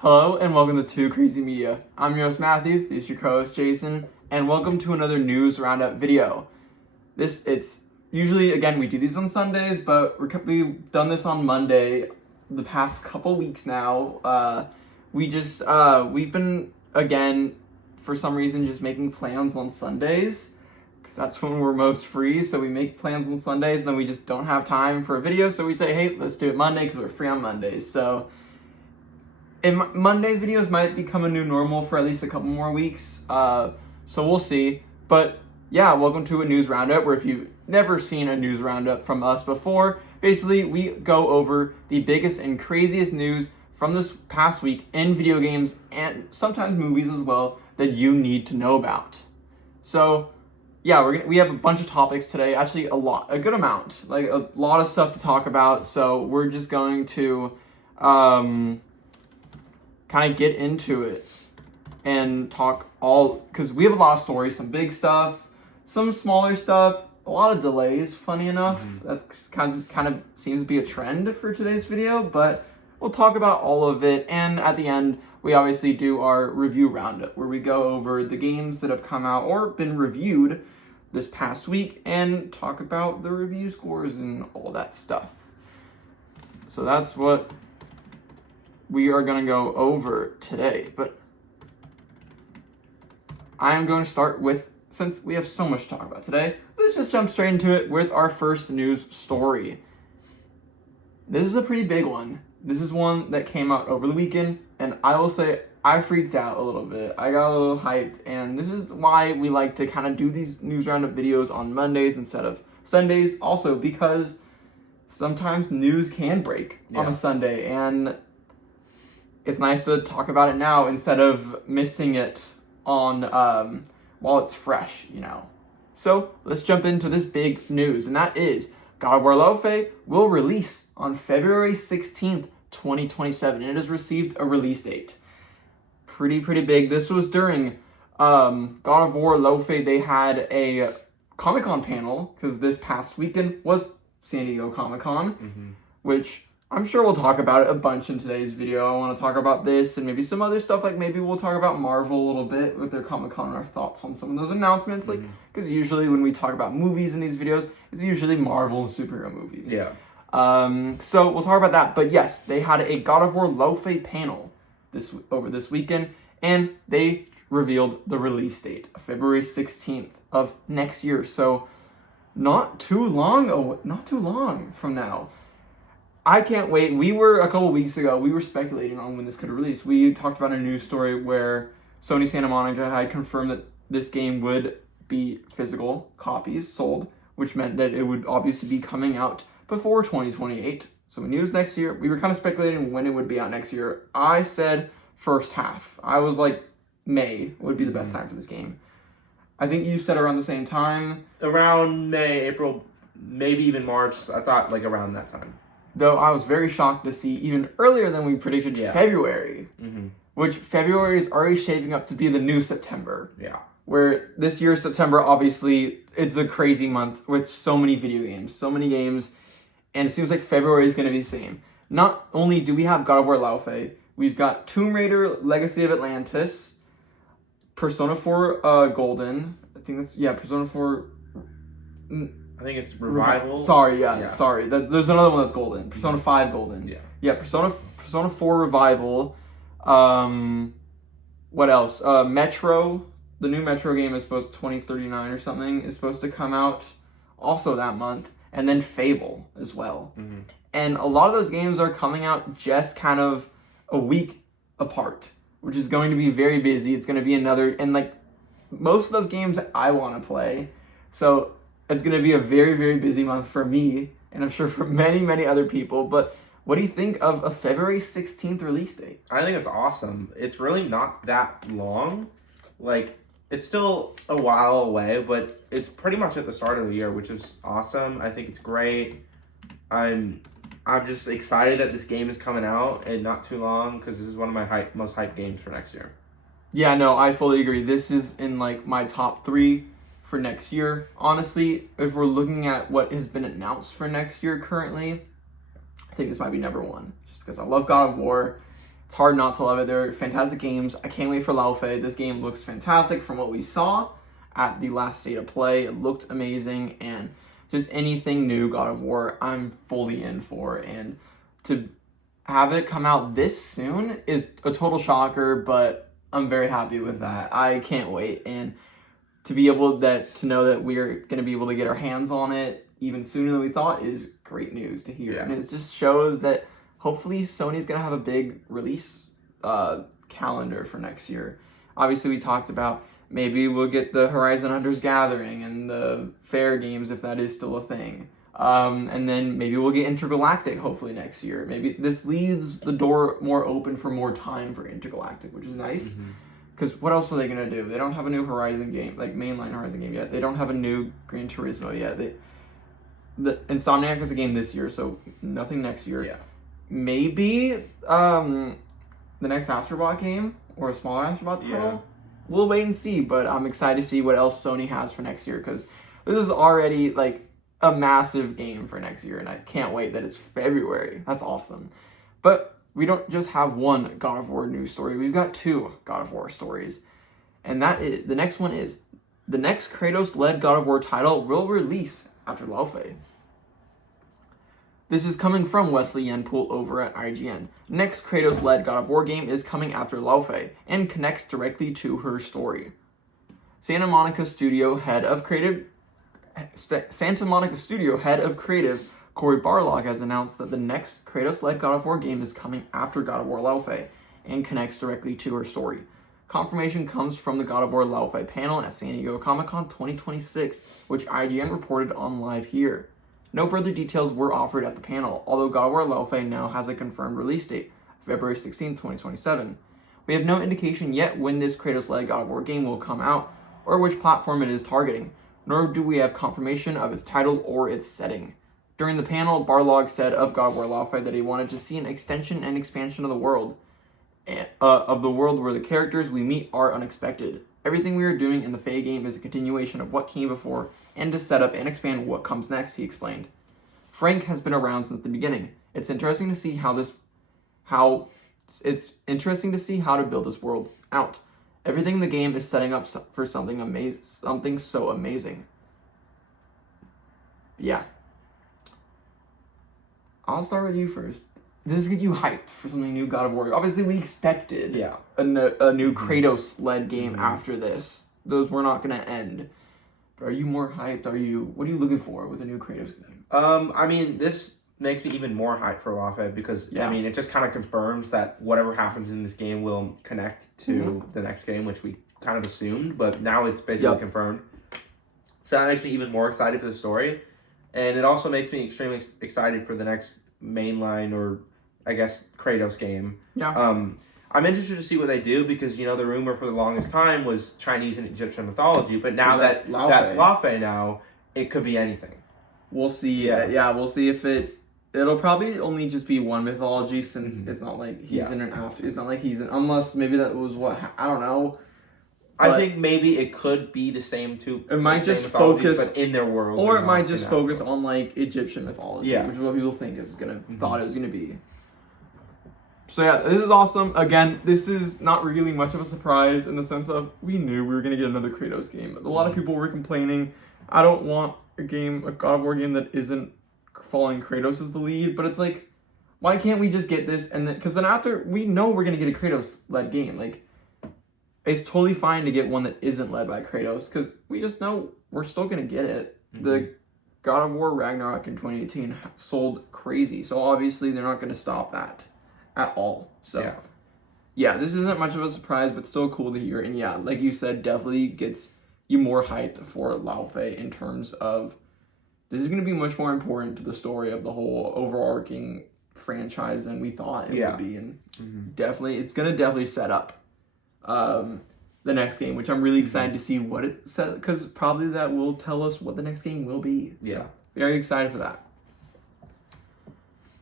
Hello and welcome to 2CrazyMedia. I'm your host Matthew, this is your co-host Jason, and welcome to another news roundup video. It's usually, again, we do these on Sundays, but we've done this on Monday the past couple weeks now. We've been, again, for some reason, just making plans on Sundays, because that's when we're most free, so we make plans on Sundays, and then we just don't have time for a video, so we say, hey, let's do it Monday, because we're free on Mondays, so... Monday videos might become a new normal for at least a couple more weeks, so we'll see. But yeah, welcome to a news roundup, where if you've never seen a news roundup from us before, basically we go over the biggest and craziest news from this past week in video games and sometimes movies as well that you need to know about. So yeah, we have a bunch of topics today, actually a good amount, like a lot of stuff to talk about. So we're just going to kind of get into it and talk because we have a lot of stories, some big stuff, some smaller stuff, a lot of delays, funny enough. That's kind of seems to be a trend for today's video, but we'll talk about all of it. And at the end, we obviously do our review roundup, where we go over the games that have come out or been reviewed this past week and talk about the review scores and all that stuff. So that's what we are going to go over today, but I am going to start with, since we have so much to talk about today, let's just jump straight into it with our first news story. This is a pretty big one. This is one that came out over the weekend, and I will say I freaked out a little bit. I got a little hyped, and this is why we like to kind of do these news roundup videos on Mondays instead of Sundays, also because sometimes news can break on a Sunday, and it's nice to talk about it now instead of missing it on while it's fresh, you know. So let's jump into this big news, and that is God of War Laufey will release on February 16th, 2027, and it has received a release date. Pretty big. This was during God of War Laufey. They had a Comic-Con panel, because this past weekend was San Diego Comic-Con, which I'm sure we'll talk about it a bunch in today's video. I want to talk about this and maybe some other stuff, like maybe we'll talk about Marvel a little bit with their Comic-Con and our thoughts on some of those announcements, like, because usually when we talk about movies in these videos, it's usually Marvel and superhero movies. Yeah. So we'll talk about that, but yes, they had a God of War Laufey panel over this weekend, and they revealed the release date, February 16th of next year, so not too long from now. I can't wait. A couple weeks ago, we were speculating on when this could release. We talked about a news story where Sony Santa Monica had confirmed that this game would be physical copies sold, which meant that it would obviously be coming out before 2028. So we knew it was next year. We were kind of speculating when it would be out next year. I said first half. I was like, May would be the best time for this game. I think you said around the same time. Around May, April, maybe even March. I thought like around that time. Though I was very shocked to see even earlier than we predicted February, which February is already shaping up to be the new September. Yeah. Where this year's September, obviously, it's a crazy month with so many video games, so many games, and it seems like February is going to be the same. Not only do we have God of War Laufey, we've got Tomb Raider, Legacy of Atlantis, Persona 4 Golden, I think that's, Persona 4... I think it's Revival. Sorry. There's another one that's Golden. Persona 5 Golden. Yeah. Persona 4 Revival. What else? Metro. The new Metro game is supposed 2039 or something is supposed to come out also that month, and then Fable as well. And a lot of those games are coming out just kind of a week apart, which is going to be very busy. It's going to be and like most of those games I want to play. So it's going to be a very, very busy month for me, and I'm sure for many, many other people. But what do you think of a February 16th release date? I think it's awesome. It's really not that long. Like, it's still a while away, but it's pretty much at the start of the year, which is awesome. I think it's great. I'm just excited that this game is coming out and not too long, because this is one of my most hyped games for next year. Yeah, no, I fully agree. This is in like my top 3 for next year. Honestly, if we're looking at what has been announced for next year currently, I think this might be number 1, just because I love God of War. It's hard not to love it. They're fantastic games. I can't wait for Laufey. This game looks fantastic from what we saw at the last State of Play. It looked amazing, and just anything new God of War, I'm fully in for. And to have it come out this soon is a total shocker, but I'm very happy with that. I can't wait. And to be able to know that we're going to be able to get our hands on it even sooner than we thought is great news to hear. Yeah. And it just shows that hopefully Sony's going to have a big release calendar for next year. Obviously, we talked about maybe we'll get the Horizon Hunters Gathering and the fair games if that is still a thing. And then maybe we'll get Intergalactic hopefully next year. Maybe this leaves the door more open for more time for Intergalactic, which is nice. Because what else are they going to do? They don't have a new Horizon game, like mainline Horizon game yet. They don't have a new Gran Turismo yet. The Insomniac was a game this year, so nothing next year. Yeah. Maybe the next Astrobot game or a smaller Astrobot title. Yeah. We'll wait and see, but I'm excited to see what else Sony has for next year, because this is already like a massive game for next year, and I can't wait that it's February. That's awesome. But we don't just have one God of War news story. We've got two God of War stories. And the next one is the next Kratos-led God of War title will release after Laufey. This is coming from Wesley Yenpool over at IGN. Next Kratos-led God of War game is coming after Laufey and connects directly to her story. Santa Monica Studio head of creative Cory Barlog has announced that the next Kratos-led God of War game is coming after God of War Laufey and connects directly to her story. Confirmation comes from the God of War Laufey panel at San Diego Comic-Con 2026, which IGN reported on Live Here. No further details were offered at the panel, although God of War Laufey now has a confirmed release date, February 16, 2027. We have no indication yet when this Kratos-led God of War game will come out or which platform it is targeting, nor do we have confirmation of its title or its setting. During the panel, Barlog said of God of War Laufey that he wanted to see an extension and expansion of the world where the characters we meet are unexpected. Everything we are doing in the Faye game is a continuation of what came before and to set up and expand what comes next, he explained. Frank has been around since the beginning. It's interesting to see how to build this world out. Everything in the game is setting up for something so amazing. Yeah. I'll start with you first. Does this get you hyped for something new God of War? Obviously, we expected a new Kratos-led game after this. Those were not going to end. But are you more hyped? What are you looking for with a new Kratos game? I mean, this makes me even more hyped for Laufey because, I mean, it just kind of confirms that whatever happens in this game will connect to the next game, which we kind of assumed, but now it's basically confirmed. So that makes me even more excited for the story. And it also makes me extremely excited for the next mainline or, I guess, Kratos game. Yeah. I'm interested to see what they do because, the rumor for the longest time was Chinese and Egyptian mythology, but now that's Laufey now, it could be anything. We'll see. We'll see if it'll probably only just be one mythology since it's not like he's in an after. It's not like he's in, unless maybe that was I don't know. I think maybe it could be the same two. It might just focus but in their world, or it might just focus on like Egyptian mythology, which is what people think is thought it was gonna be. So this is awesome. Again, this is not really much of a surprise in the sense of we knew we were gonna get another Kratos game. A lot of people were complaining, I don't want a God of War game that isn't following Kratos as the lead, but it's like, why can't we just get this and then? Because then after we know we're gonna get a Kratos-led game, like. It's totally fine to get one that isn't led by Kratos because we just know we're still going to get it. The God of War Ragnarok in 2018 sold crazy, so obviously they're not going to stop that at all. So, this isn't much of a surprise, but still cool to hear. And like you said, definitely gets you more hyped for Laufey in terms of this is going to be much more important to the story of the whole overarching franchise than we thought it would be. And it's going to definitely set up the next game, which I'm really excited to see what it says, because probably that will tell us what the next game will be. So, very excited for that.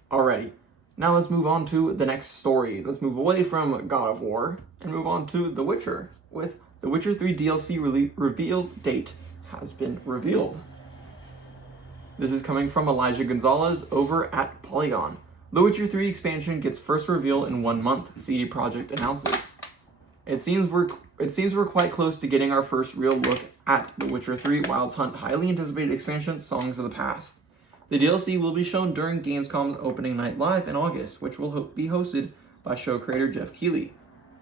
Alrighty, now let's move on to the next story. Let's move away from God of War and move on to The Witcher, with The Witcher 3 DLC reveal date has been revealed. This is coming from Elijah Gonzalez over at Polygon. The Witcher 3 expansion gets first reveal in 1 month, CD Projekt announces. It seems we're quite close to getting our first real look at The Witcher 3 Wild's Hunt highly anticipated expansion, Songs of the Past. The DLC will be shown during Gamescom opening night live in August, which will be hosted by show creator Jeff Keighley.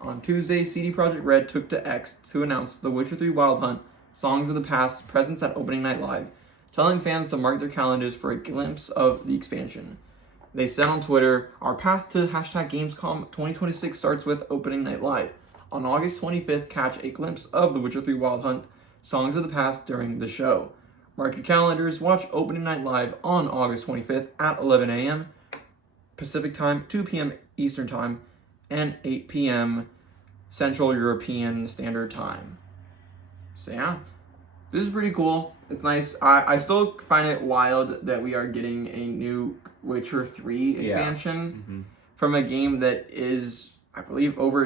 On Tuesday, CD Projekt Red took to X to announce The Witcher 3 Wild Hunt, Songs of the Past presence at opening night live, telling fans to mark their calendars for a glimpse of the expansion. They said on Twitter, "Our path to #Gamescom 2026 starts with opening night live. On August 25th, catch a glimpse of The Witcher 3 Wild Hunt, Songs of the Past during the show. Mark your calendars, watch opening night live on August 25th at 11 a.m. Pacific Time, 2 p.m. Eastern Time, and 8 p.m. Central European Standard Time." So yeah, this is pretty cool. It's nice. I still find it wild that we are getting a new Witcher 3 expansion from a game that is, I believe, over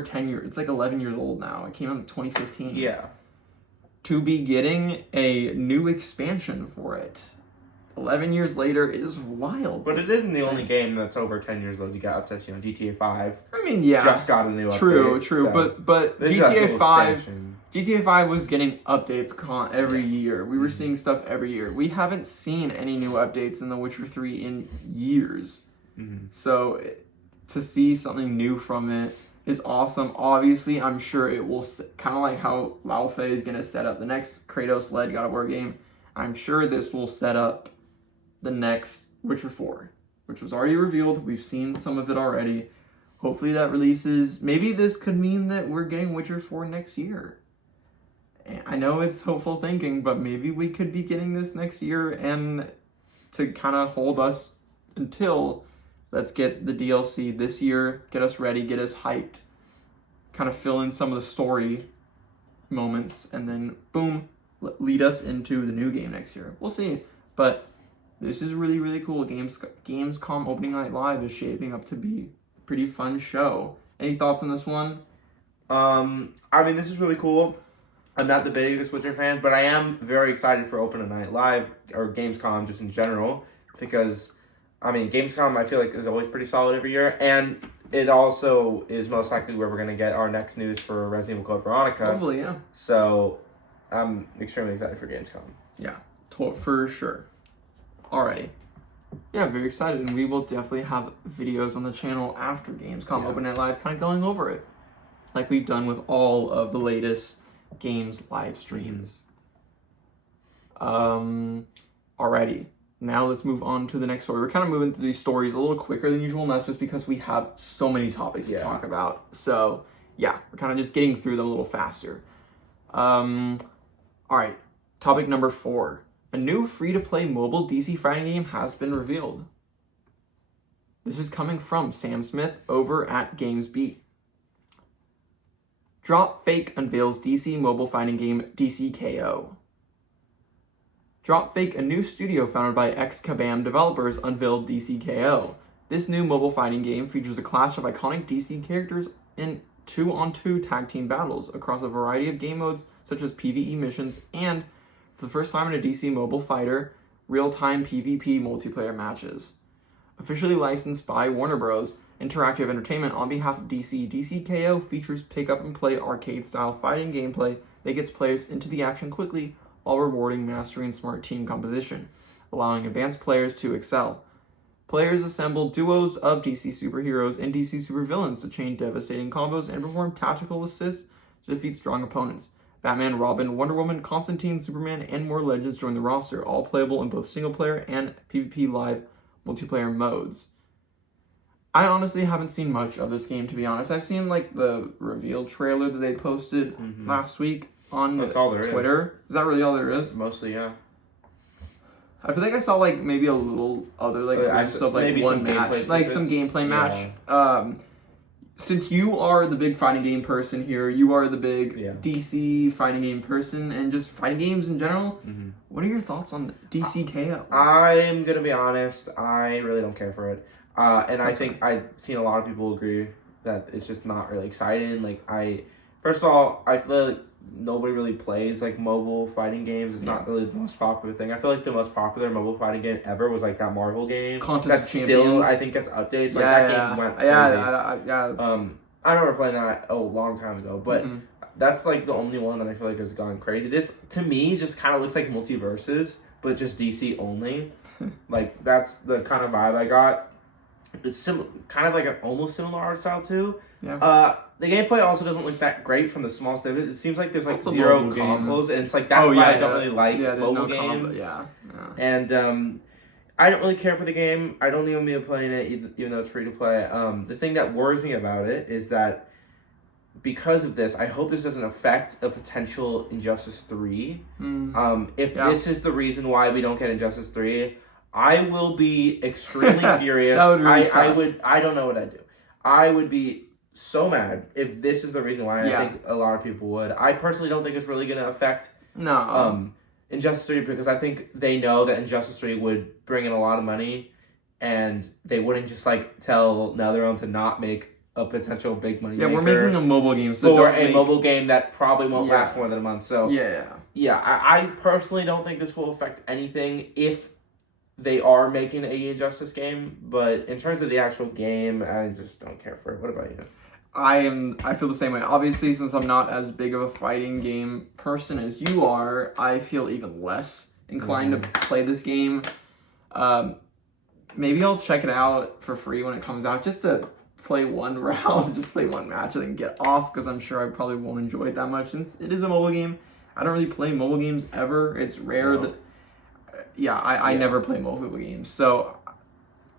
10 years. It's like 11 years old now. It came out in 2015. Yeah. To be getting a new expansion for it 11 years later is wild. But it isn't the only game that's over 10 years old. You got up to, GTA 5. I mean, yeah. Just got a new update. True. So but GTA 5 was getting updates every year. We were seeing stuff every year. We haven't seen any new updates in The Witcher 3 in years. So to see something new from it is awesome. Obviously, I'm sure it will, kind of like how Laufey is going to set up the next Kratos-led God of War game. I'm sure this will set up the next Witcher 4, which was already revealed. We've seen some of it already. Hopefully that releases. Maybe this could mean that we're getting Witcher 4 next year. I know it's hopeful thinking, but maybe we could be getting this next year, and to kind of hold us until let's get the DLC this year, get us ready, get us hyped, kind of fill in some of the story moments, and then boom, lead us into the new game next year. We'll see. But this is really, really cool. Gamescom opening night live is shaping up to be a pretty fun show. Any thoughts on this one? I mean, this is really cool. I'm not the biggest Witcher fan, but I am very excited for opening night live, or Gamescom just in general, because I mean, Gamescom, I feel like, is always pretty solid every year, and it also is most likely where we're going to get our next news for Resident Evil Code Veronica. Hopefully, yeah. So, I'm extremely excited for Gamescom. Yeah, for sure. Alrighty. Yeah, very excited, and we will definitely have videos on the channel after Gamescom Open Night Live, kind of going over it, like we've done with all of the latest games live streams. Alrighty. Now let's move on to the next story. We're kind of moving through these stories a little quicker than usual, and that's just because we have so many topics to talk about. So, yeah, we're kind of just getting through them a little faster. Alright, topic number 4. A new free-to-play mobile DC fighting game has been revealed. This is coming from Sam Smith over at GamesBeat. Dropfake unveils DC mobile fighting game DCKO. Dropfake, a new studio founded by ex-Kabam developers, unveiled DCKO. This new mobile fighting game features a clash of iconic DC characters in 2-on-2 tag team battles across a variety of game modes such as PvE missions and, for the first time in a DC mobile fighter, real-time PvP multiplayer matches. Officially licensed by Warner Bros. Interactive Entertainment on behalf of DC, DCKO features pick-up-and-play arcade-style fighting gameplay that gets players into the action quickly while rewarding mastery and smart team composition, allowing advanced players to excel. Players assemble duos of DC superheroes and DC supervillains to chain devastating combos and perform tactical assists to defeat strong opponents. Batman, Robin, Wonder Woman, Constantine, Superman, and more legends join the roster, all playable in both single-player and PvP live multiplayer modes. I honestly haven't seen much of this game, to be honest. I've seen, like, the reveal trailer that they posted last week on Twitter. Is that really all there is? Mostly, yeah. I feel like I saw, like, maybe a little other, like, glimpse of, like, one match. Like, some gameplay match. Since you are the big fighting game person here, you are the big DC fighting game person, and just fighting games in general, what are your thoughts on DCKO? I'm going to be honest, I really don't care for it. And I think I've seen a lot of people agree that it's just not really exciting. Like, first of all, I feel like nobody really plays like mobile fighting games. It's not really the most popular thing. I feel like the most popular mobile fighting game ever was like that Marvel game. Contest That's of Champions. still, I think, gets updates. Like that game went crazy. I remember playing that a long time ago, but that's like the only one that I feel like has gone crazy. This to me just kind of looks like Multiverses, but just DC only. Like that's the kind of vibe I got. It's kind of like an almost similar art style too. Yeah. The gameplay also doesn't look that great from the small snippet. It seems like there's like zero combos, and it's like that's why I don't really like mobile games. And I don't really care for the game. I don't even be playing it, even though it's free to play. The thing that worries me about it is that because of this, I hope this doesn't affect a potential Injustice 3. If this is the reason why we don't get Injustice 3, I will be extremely furious. That would really I don't know what I'd do. I would be so mad if this is the reason why. I think a lot of people would. I personally don't think it's really going to affect Injustice 3 because I think they know that Injustice 3 would bring in a lot of money and they wouldn't just like tell NetherRealm to not make a potential big money maker. We're making a mobile game. So for a mobile game that probably won't last more than a month. So I personally don't think this will affect anything if they are making a Injustice game. But in terms of the actual game, I just don't care for it. What about you? I feel the same way. Obviously, since I'm not as big of a fighting game person as you are, I feel even less inclined to play this game. Maybe I'll check it out for free when it comes out, just to play one round, just play one match, and then get off, because I'm sure I probably won't enjoy it that much, since it is a mobile game. I don't really play mobile games ever. It's rare that... I never play mobile games. So,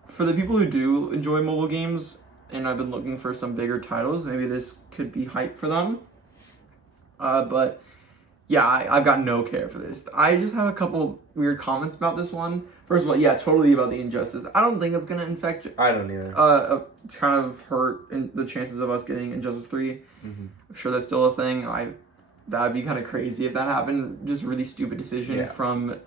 for the people who do enjoy mobile games, and I've been looking for some bigger titles, maybe this could be hype for them. But yeah, I've got no care for this. I just have a couple weird comments about this one. First of all, totally about the Injustice. I don't think it's going to infect... I don't either. Kind of hurt the chances of us getting Injustice 3. I'm sure that's still a thing. That'd be kind of crazy if that happened. Just really stupid decision from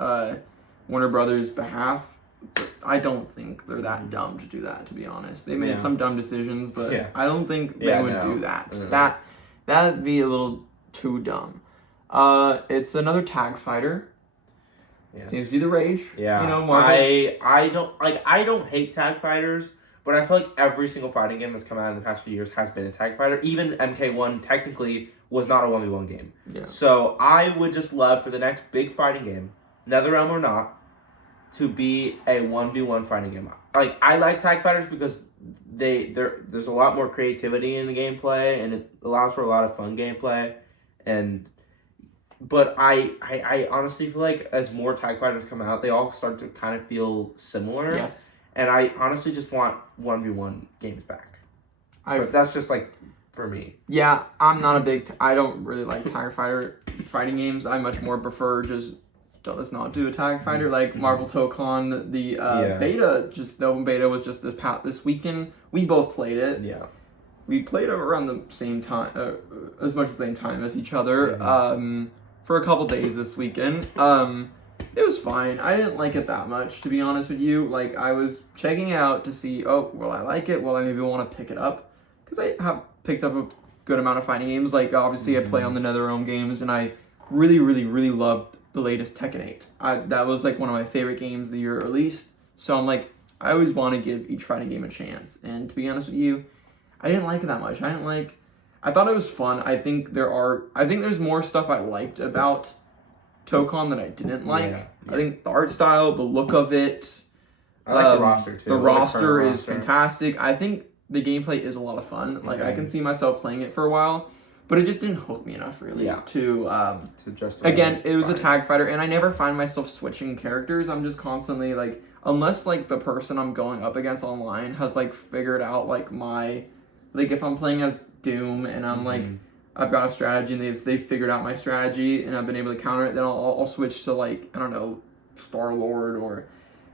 Warner Brothers' behalf. But I don't think they're that dumb to do that, to be honest. They made some dumb decisions, but I don't think they would do that. That'd be a little too dumb. It's another tag fighter. Seems to be the rage. Marvel. I don't hate tag fighters, but I feel like every single fighting game that's come out in the past few years has been a tag fighter. Even MK1 technically was not a 1v1 game. So I would just love for the next big fighting game, NetherRealm or not, to be a 1v1 fighting game. Like, I like tag fighters because there's a lot more creativity in the gameplay, and it allows for a lot of fun gameplay. But I honestly feel like as more tag fighters come out, they all start to kind of feel similar. And I honestly just want 1v1 games back. But that's just like for me. I'm not a big... I don't really like tag fighting games. I much more prefer just... let's not do a tag fighter. Like Marvel Tokon, the beta, the open beta was just this weekend. We both played it. We played around the same time, as much as the same time as each other, for a couple days this weekend. It was fine. I didn't like it that much, to be honest with you. Like, I was checking out to see, will I like it? Will I maybe want to pick it up? Because I have picked up a good amount of fighting games. Like, obviously, I play on the NetherRealm games, and I really, really, really loved the latest Tekken 8. That was like one of my favorite games of the year released. So I'm like, I always want to give each fighting game a chance. And to be honest with you, I didn't like it that much. I thought it was fun. I think there's more stuff I liked about Tokon that I didn't like. I think the art style, the look of it. I like the roster too. The roster is fantastic. I think the gameplay is a lot of fun. Like, I can see myself playing it for a while. But it just didn't hook me enough, really, to just... Again, it was a tag fighter, and I never find myself switching characters. I'm just constantly, like... Unless, like, the person I'm going up against online has, like, figured out, like, my... Like, if I'm playing as Doom, and I'm, like... I've got a strategy, and they've figured out my strategy, and I've been able to counter it, then I'll switch to, like, I don't know, Star-Lord, or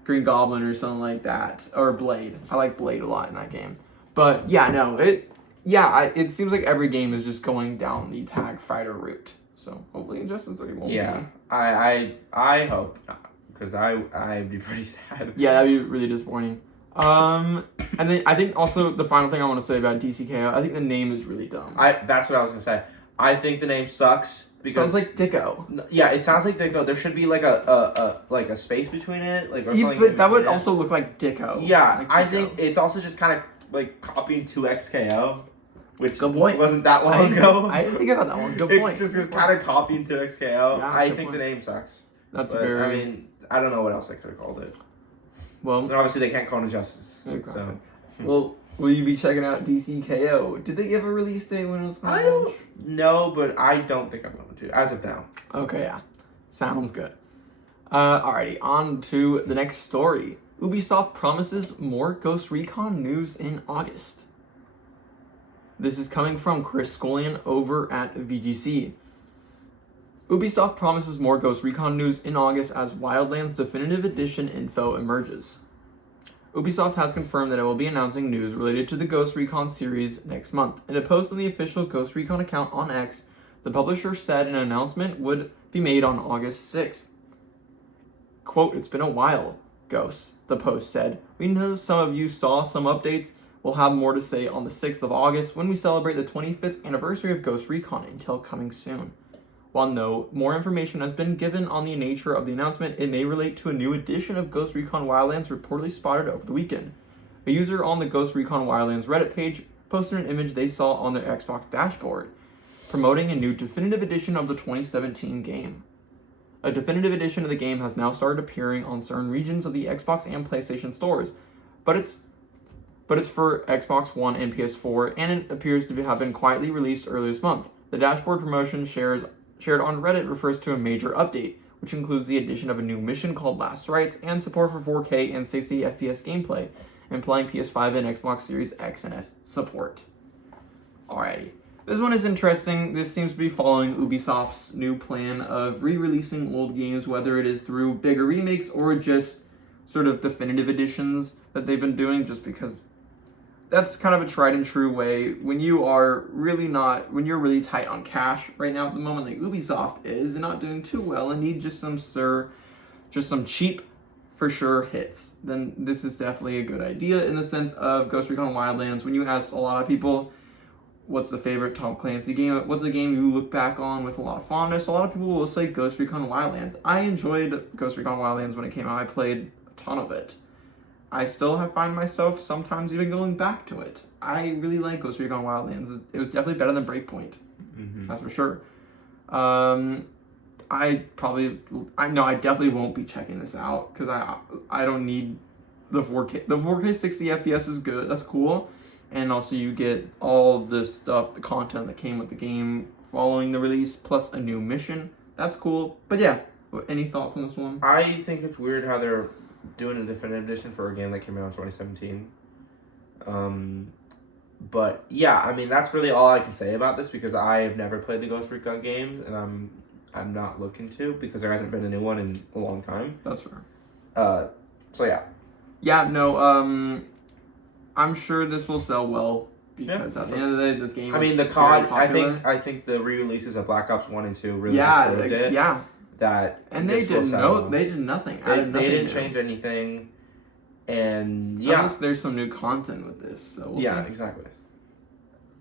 Green Goblin, or something like that. Or Blade. I like Blade a lot in that game. But, it seems like every game is just going down the tag fighter route. So hopefully Injustice 3 won't be. I hope not, because I'd be pretty sad. That'd be really disappointing. And then I think also the final thing I want to say about DCKO, I think the name is really dumb. That's what I was gonna say. I think the name sucks Sounds like Dicko. Yeah, it sounds like Dicko. There should be like a space between it, like or something. But that would also look like Dicko. Yeah, like I think it's also just kind of like copying 2XKO, which Good point. wasn't that long ago. I didn't think about that one. Good point. It just is kind of copying 2XKO. Yeah, I good think point. the name sucks. That's But, very. I mean, I don't know what else I could have called it. Well, And obviously they can't call it Injustice. exactly. So. Well, will you be checking out DCKO? Did they give a release date when it was going I to don't launch? know, but I don't think I'm going to, as of now. Okay, yeah. Sounds good. Alrighty, on to the next story. Ubisoft promises more Ghost Recon news in August. This is coming from Chris Scullion over at VGC. Ubisoft promises more Ghost Recon news in August as Wildlands Definitive Edition info emerges. Ubisoft has confirmed that it will be announcing news related to the Ghost Recon series next month. In a post on the official Ghost Recon account on X, the publisher said an announcement would be made on August 6th. Quote, "It's been a while, Ghosts," the post said. "We know some of you saw some updates. We'll have more to say on the 6th of August when we celebrate the 25th anniversary of Ghost Recon. Intel coming soon." While no more information has been given on the nature of the announcement, it may relate to a new edition of Ghost Recon Wildlands reportedly spotted over the weekend. A user on the Ghost Recon Wildlands Reddit page posted an image they saw on their Xbox dashboard, promoting a new definitive edition of the 2017 game. A definitive edition of the game has now started appearing on certain regions of the Xbox and PlayStation stores, but it's for Xbox One and PS4, and it appears to have been quietly released earlier this month. The dashboard promotion shared on Reddit refers to a major update, which includes the addition of a new mission called Last Rites and support for 4K and 60 FPS gameplay, implying PS5 and Xbox Series X and S support. Alrighty. This one is interesting. This seems to be following Ubisoft's new plan of re-releasing old games, whether it is through bigger remakes or just sort of definitive editions that they've been doing, just because that's kind of a tried and true way when you're really tight on cash right now at the moment, like Ubisoft is, and not doing too well and need just some cheap for sure hits. Then this is definitely a good idea in the sense of Ghost Recon Wildlands. When you ask a lot of people, what's the favorite Tom Clancy game? What's a game you look back on with a lot of fondness? A lot of people will say Ghost Recon Wildlands. I enjoyed Ghost Recon Wildlands when it came out. I played a ton of it. I still find myself sometimes even going back to it. I really like Ghost Recon Wildlands. It was definitely better than Breakpoint. Mm-hmm. That's for sure. I definitely won't be checking this out because I don't need the 4K. The 4K 60 FPS is good. That's cool. And also you get all the stuff, the content that came with the game following the release, plus a new mission. That's cool. But yeah, any thoughts on this one? I think it's weird how they're doing a definitive edition for a game that came out in 2017. But yeah, I mean, that's really all I can say about this because I have never played the Ghost Recon games and I'm not looking to because there hasn't been a new one in a long time. That's fair. So yeah. Yeah, no, I'm sure this will sell well because at the end of the day, this game. I mean, the COD. I think the re-releases of Black Ops 1 and 2 really just proved it. Yeah. That and they did nothing. They didn't change anything, and yeah, at least there's some new content with this. So we'll see. Exactly.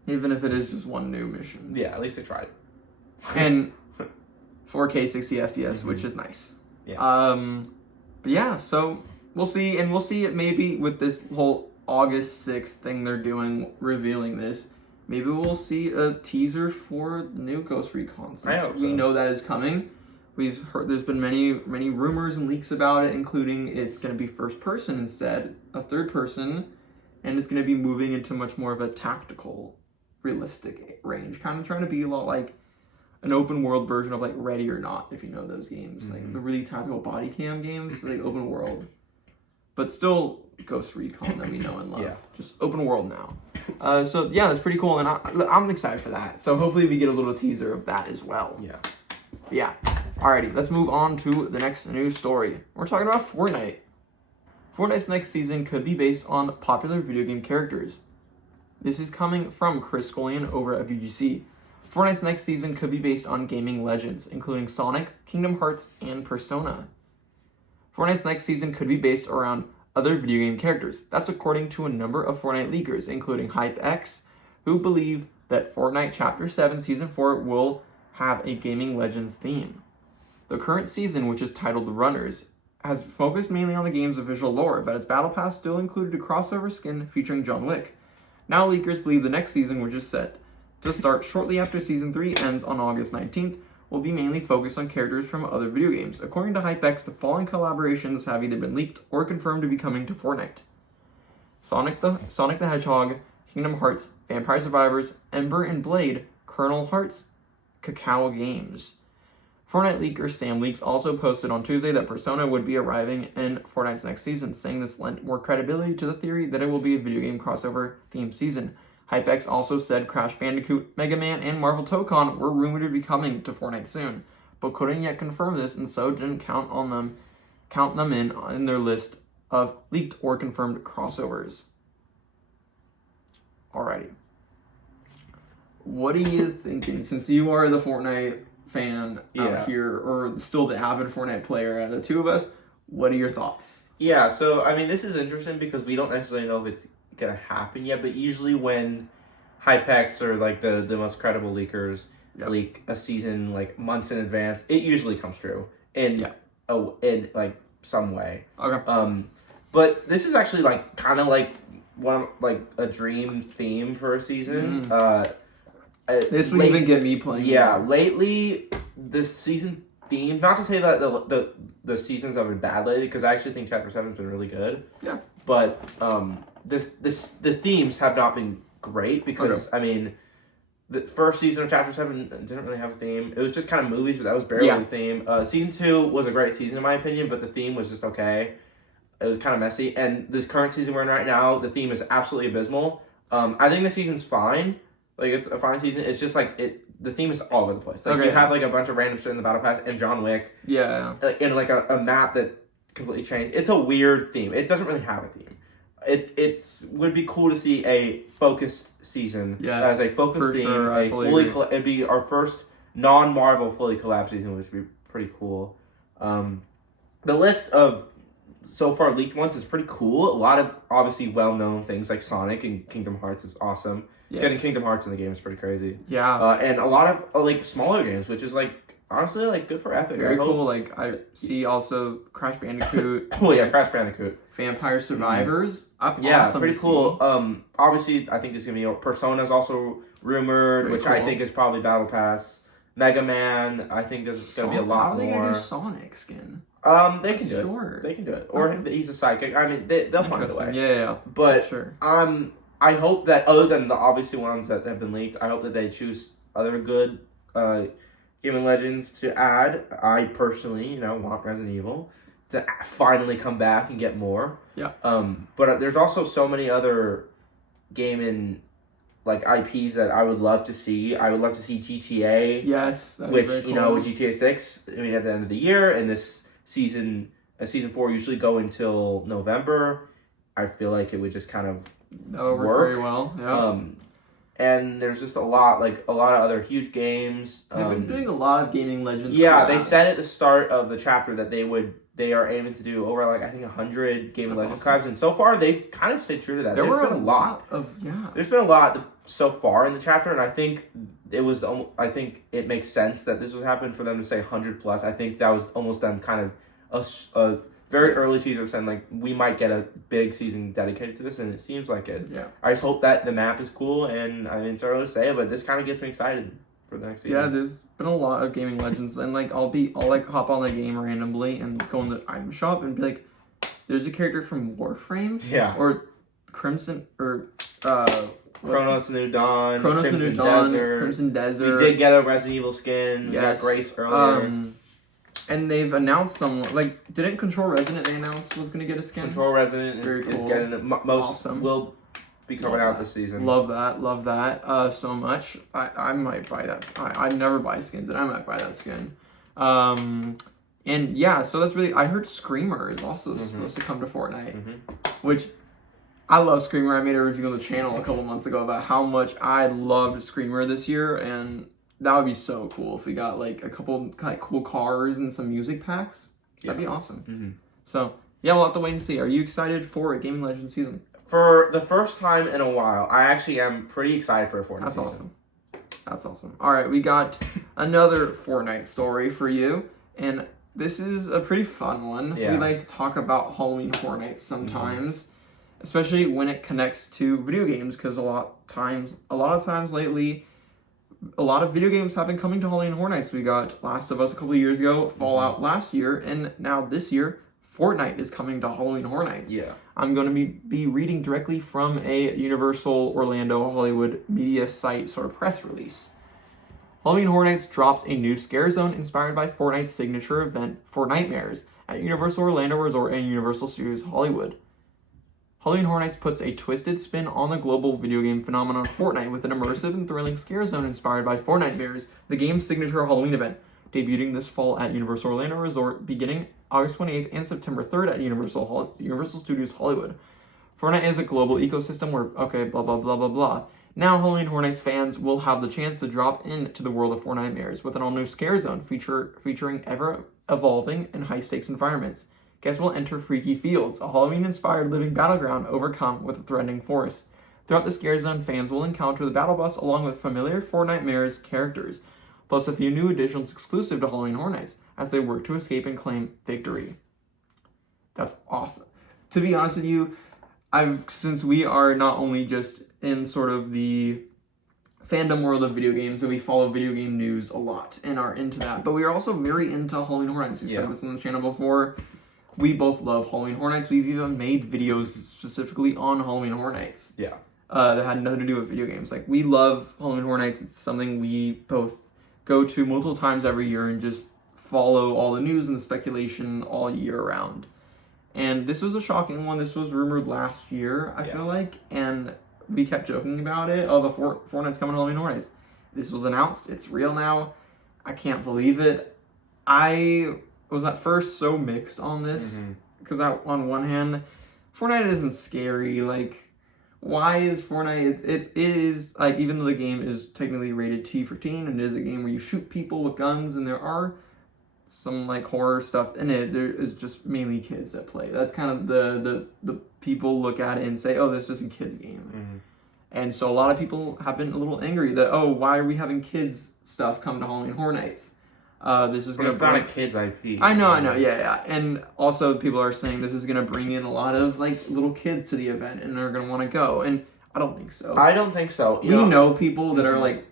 Even if it is just one new mission. Yeah, at least they tried. And 4K 60 FPS, mm-hmm. which is nice. Yeah. But yeah, so we'll see, and we'll see it maybe with this whole August 6th thing they're doing, revealing this. Maybe we'll see a teaser for the new Ghost Recon. I hope so. We know that is coming. We've heard there's been many rumors and leaks about it, including it's going to be first person instead of third person, and it's going to be moving into much more of a tactical, realistic range, kind of trying to be a lot like an open world version of like Ready or Not, if you know those games, mm-hmm. like the really tactical body cam games, like open world, but still Ghost Recon that we know and love. Yeah. Just open world now. So yeah, that's pretty cool, and I'm excited for that. So hopefully we get a little teaser of that as well. Yeah. Yeah. Alrighty, let's move on to the next news story. We're talking about Fortnite. Fortnite's next season could be based on popular video game characters. This is coming from Chris Scullion over at VGC. Fortnite's next season could be based on gaming legends, including Sonic, Kingdom Hearts, and Persona. Fortnite's next season could be based around other video game characters. That's according to a number of Fortnite leakers, including HypeX, who believe that Fortnite Chapter 7 Season 4 will have a Gaming Legends theme. The current season, which is titled Runners, has focused mainly on the game's official lore, but its battle pass still included a crossover skin featuring John Wick. Now leakers believe the next season, which is set to start shortly after Season 3 ends on August 19th, will be mainly focused on characters from other video games. According to HypeX, the following collaborations have either been leaked or confirmed to be coming to Fortnite: Sonic the Hedgehog, Kingdom Hearts, Vampire Survivors, Ember and Blade, Colonel Hearts, Cacao Games. Fortnite leaker Sam Leaks also posted on Tuesday that Persona would be arriving in Fortnite's next season, saying this lent more credibility to the theory that it will be a video game crossover themed season. HypeX also said Crash Bandicoot, Mega Man, and Marvel Tokon were rumored to be coming to Fortnite soon, but couldn't yet confirm this, and so didn't count them in their list of leaked or confirmed crossovers. Alrighty. What are you thinking? Since you are the Fortnite fan out here, or still the avid Fortnite player out of the two of us, what are your thoughts? Yeah, so, I mean, this is interesting because we don't necessarily know if it's going to happen yet, but usually when HypeX or, like, the most credible leakers leak a season, like, months in advance, it usually comes true in like, some way. Okay. But this is actually, like, kind of like a dream theme for a season. This would even get me playing. Yeah, lately, the season theme, not to say that the seasons have been bad lately, because I actually think Chapter 7's been really good. Yeah. But the themes have not been great, because, I mean, the first season of Chapter 7 didn't really have a theme. It was just kind of movies, but that was barely a theme. Season 2 was a great season, in my opinion, but the theme was just okay. It was kind of messy. And this current season we're in right now, the theme is absolutely abysmal. I think the season's fine. Like, it's a fine season. It's just, like, the theme is all over the place. Like, you have, like, a bunch of random shit in the battle pass and John Wick. Yeah. In, like, a map that completely changed. It's a weird theme. It doesn't really have a theme. It would be cool to see a focused season. Yes, as a focused theme. Sure, It'd be our first non-Marvel fully collabed season, which would be pretty cool. The list of so far leaked ones is pretty cool. A lot of, obviously, well-known things like Sonic and Kingdom Hearts is awesome. Yes. Getting Kingdom Hearts in the game is pretty crazy. Yeah. And a lot of, like, smaller games, which is, like, honestly, like, good for Epic. Very cool. Like, I see also Crash Bandicoot. Oh, yeah, Crash Bandicoot. Vampire Survivors. Mm-hmm. Yeah, awesome, pretty cool. Obviously, I think this is going to be... Persona's also rumored, which I think is probably Battle Pass. Mega Man, I think there's going to be a lot more. How are they going to do Sonic skin? They can do it. They can do it. Or he's a sidekick. I mean, they'll find a way. Yeah. But I hope that, other than the obviously ones that have been leaked, I hope that they choose other good Gaming Legends to add. I personally, want Resident Evil to finally come back and get more. Yeah. But there's also so many other gaming, like, IPs that I would love to see. I would love to see GTA. Yes. Which, with GTA 6, I mean, at the end of the year, and this season 4 usually go until November. I feel like it would just kind of work very well. Yeah. And there's just a lot of other huge games. They've been doing a lot of Gaming Legends. Yeah, they said at the start of the chapter that they are aiming to do over, like, I think 100 Gaming Legends collabs, and so far they've kind of stayed true to that. There's been a lot. There's been a lot so far in the chapter, and I think it makes sense that this would happen for them to say 100 plus. I think that was almost them kind of a very early teaser saying, like, we might get a big season dedicated to this, and it seems like it. Yeah. I just hope that the map is cool, and I mean, it's early to say it, but this kind of gets me excited for the next season. Yeah, there's been a lot of Gaming Legends, and, like, I'll hop on the game randomly and go in the item shop and be like, there's a character from Warframe. Yeah. Or Crimson, or Chronos New Dawn. Crimson Desert. We did get a Resident Evil skin. Yes. We got Grace earlier. And they've announced didn't Control Resident they announced was going to get a skin? Control Resident is getting it. Most awesome. Will be coming out this season. Love that so much. I might buy that. I never buy skins, and I might buy that skin. And yeah, so that's really... I heard Screamer is also supposed to come to Fortnite, which... I love Screamer. I made a review on the channel a couple months ago about how much I loved Screamer this year, and that would be so cool if we got, like, a couple, like, cool cars and some music packs. That'd be awesome. So, yeah, we'll have to wait and see. Are you excited for a Gaming Legends season? For the first time in a while, I actually am pretty excited for a Fortnite season. That's awesome. That's awesome. All right, we got another Fortnite story for you, and this is a pretty fun one. Yeah. We like to talk about Halloween Horror Nights sometimes, especially when it connects to video games, because a lot of times lately, a lot of video games have been coming to Halloween Horror Nights. We got Last of Us a couple of years ago, Fallout last year, and now this year, Fortnite is coming to Halloween Horror Nights. Yeah. I'm going to be reading directly from a Universal Orlando Hollywood media site sort of press release. Halloween Horror Nights drops a new scare zone inspired by Fortnite's signature event, Fortnitemares, at Universal Orlando Resort and Universal Studios Hollywood. Halloween Horror Nights puts a twisted spin on the global video game phenomenon Fortnite with an immersive and thrilling scare zone inspired by Fortnitemares, the game's signature Halloween event, debuting this fall at Universal Orlando Resort beginning August 28th and September 3rd at Universal Studios Hollywood. Fortnite is a global ecosystem where, blah, blah, blah, blah, blah. Now Halloween Horror Nights fans will have the chance to drop into the world of Fortnitemares with an all-new scare zone featuring ever-evolving and high-stakes environments. Guests will enter Freaky Fields, a Halloween-inspired living battleground overcome with a threatening forest. Throughout the scare zone, fans will encounter the battle bus along with familiar Fortnitemares characters, plus a few new additions exclusive to Halloween Horror Nights as they work to escape and claim victory. That's awesome. To be honest with you, since we are not only just in sort of the fandom world of video games, and we follow video game news a lot and are into that, but we are also very into Halloween Horror Nights. We've said this on the channel before. We both love Halloween Horror Nights. We've even made videos specifically on Halloween Horror Nights. Yeah. That had nothing to do with video games. Like, we love Halloween Horror Nights. It's something we both go to multiple times every year and just follow all the news and the speculation all year round. And this was a shocking one. This was rumored last year, I feel like, and we kept joking about it. Oh, the Fortnite's coming to Halloween Horror Nights. This was announced. It's real now. I can't believe it. I was at first so mixed on this, because on one hand, Fortnite isn't scary. Like, why is Fortnite? It is, like, even though the game is technically rated T for teen, and it is a game where you shoot people with guns, and there are some, like, horror stuff in it, there is just mainly kids that play. That's kind of the people look at it and say, oh, this is just a kid's game. And so a lot of people have been a little angry that, oh, why are we having kids stuff come to Halloween Horror Nights? This is going to bring... It's not a kid's IP. I know, yeah. And also people are saying this is going to bring in a lot of, like, little kids to the event and they're going to want to go. And I don't think so. I don't think so. We know people that are, like,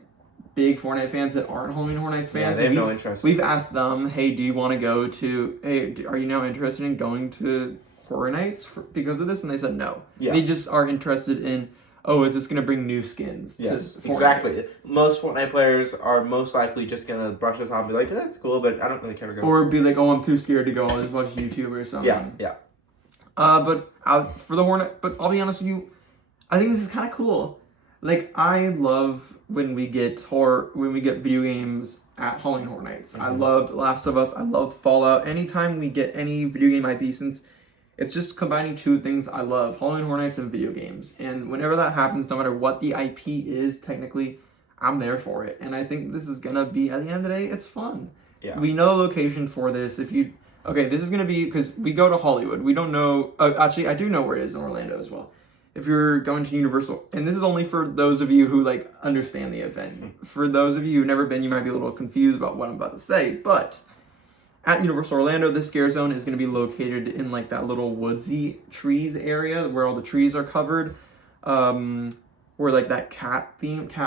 big Fortnite fans that aren't Halloween Horror Nights fans. Yeah, they have no interest. We've asked them, hey, do you want to go to, are you now interested in going to Horror Nights because of this? And they said no. Yeah. They just are interested in, oh, is this going to bring new skins? Yes, exactly. Most Fortnite players are most likely just going to brush this off and be like, that's cool, but I don't really care to go. Or be like, oh, I'm too scared to go. I'll just watch YouTube or something. Yeah. But for the Hornet, but I'll be honest with you, I think this is kind of cool. Like, I love when we get video games at Halloween Horror Nights. I loved Last of Us. I loved Fallout. Anytime we get any video game IP, since it's just combining two things I love, Halloween Horror Nights and video games. And whenever that happens, no matter what the IP is, technically, I'm there for it. And I think this is going to be, at the end of the day, it's fun. Yeah. We know the location for this. This is going to be, because we go to Hollywood. We don't know, actually, I do know where it is in Orlando as well. If you're going to Universal, and this is only for those of you who, like, understand the event. For those of you who've never been, you might be a little confused about what I'm about to say, but at Universal Orlando, this scare zone is going to be located in, like, that little woodsy trees area where all the trees are covered, where, like, that cat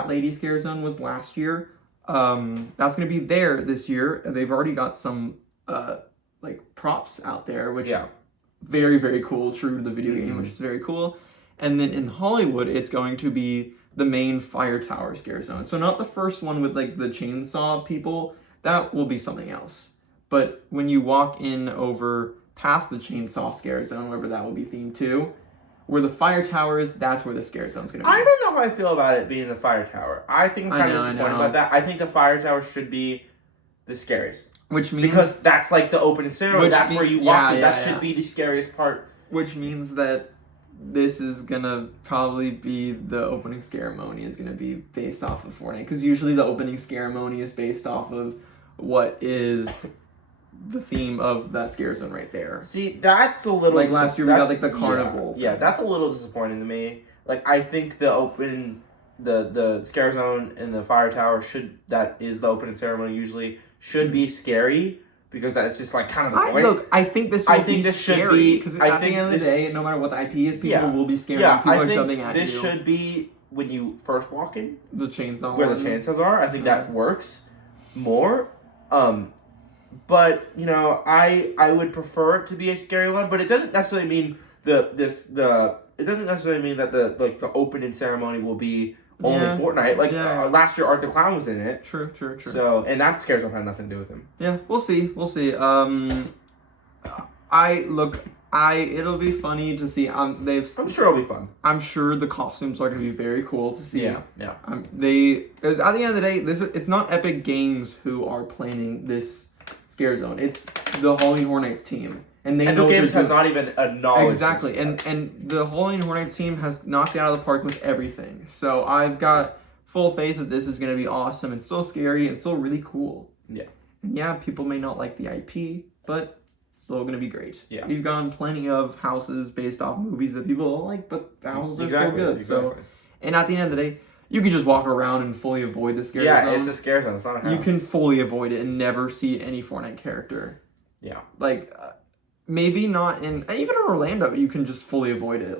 lady scare zone was last year. That's going to be there this year. They've already got some, like, props out there, which very, very cool, true to the video game, which is very cool. And then in Hollywood, it's going to be the main fire tower scare zone. So not the first one with, like, the chainsaw people. That will be something else. But when you walk in over past the chainsaw scare zone, wherever that will be themed to, where the fire tower is, that's where the scare zone's going to be. I don't know how I feel about it being the fire tower. I think I'm kind of disappointed about that. I think the fire tower should be the scariest. Which means... Because that's, like, the opening ceremony. That's where you walk in. That should be the scariest part. Which means that this is gonna probably be the opening ceremony is gonna be based off of Fortnite, because usually the opening ceremony is based off of what is the theme of that scare zone right there. See, that's a little... Like last year we got, like, the carnival. Yeah, that's a little disappointing to me. Like, I think the opening the scare zone in the fire tower that is the opening ceremony usually should be scary because that's just like kind of the point. Look, I think this will be scary because at the end of the day, no matter what the IP is, people will be scared. Yeah, people are jumping at this you. should be when you first walk in The chainsaw. where the chainsaws are. I think that works more. But you know, I would prefer it to be a scary one, but it doesn't necessarily mean it doesn't necessarily mean that the opening ceremony will be only Fortnite. Like last year, Art the Clown was in it. True. So, and that scare zone had nothing to do with him. Yeah, we'll see. It'll be funny to see. I'm sure it'll be fun. I'm sure the costumes are going to be very cool to see. Yeah. Because at the end of the day, it's not Epic Games who are planning this scare zone. It's the Halloween Horror Nights team. And Epic Games has not even acknowledged exactly, and the Halloween Horror Nights team has knocked it out of the park with everything. So I've got full faith that this is going to be awesome and still scary and still really cool. Yeah. And yeah, people may not like the IP, but it's still going to be great. Yeah. We've gotten plenty of houses based off movies that people don't like, but the houses are still good. So, and at the end of the day, you can just walk around and fully avoid the scare zone. Yeah, it's a scare zone. It's not a house. You can fully avoid it and never see any Fortnite character. Yeah. Like, maybe not even in Orlando, you can just fully avoid it.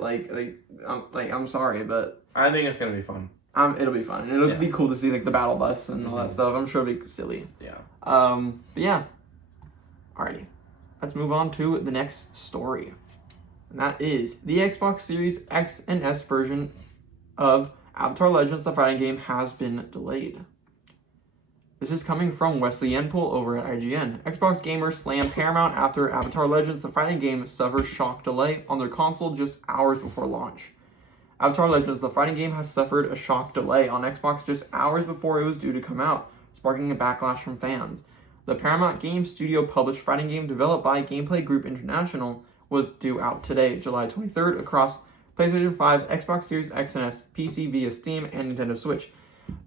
I'm sorry, but I think it's gonna be fun. It'll be fun. And it'll be cool to see like the battle bus and all that stuff. I'm sure it'll be silly. Yeah. But yeah. Alrighty. Let's move on to the next story. And that is the Xbox Series X and S version of Avatar Legends, the fighting game, has been delayed. This is coming from Wesley Yenpool over at IGN. Xbox gamers slam Paramount after Avatar Legends, the fighting game, suffers shock delay on their console just hours before launch. Avatar Legends, the fighting game, has suffered a shock delay on Xbox just hours before it was due to come out, sparking a backlash from fans. The Paramount Games Studio published fighting game developed by Gameplay Group International was due out today, July 23rd, across PlayStation 5, Xbox Series X and S, PC via Steam, and Nintendo Switch.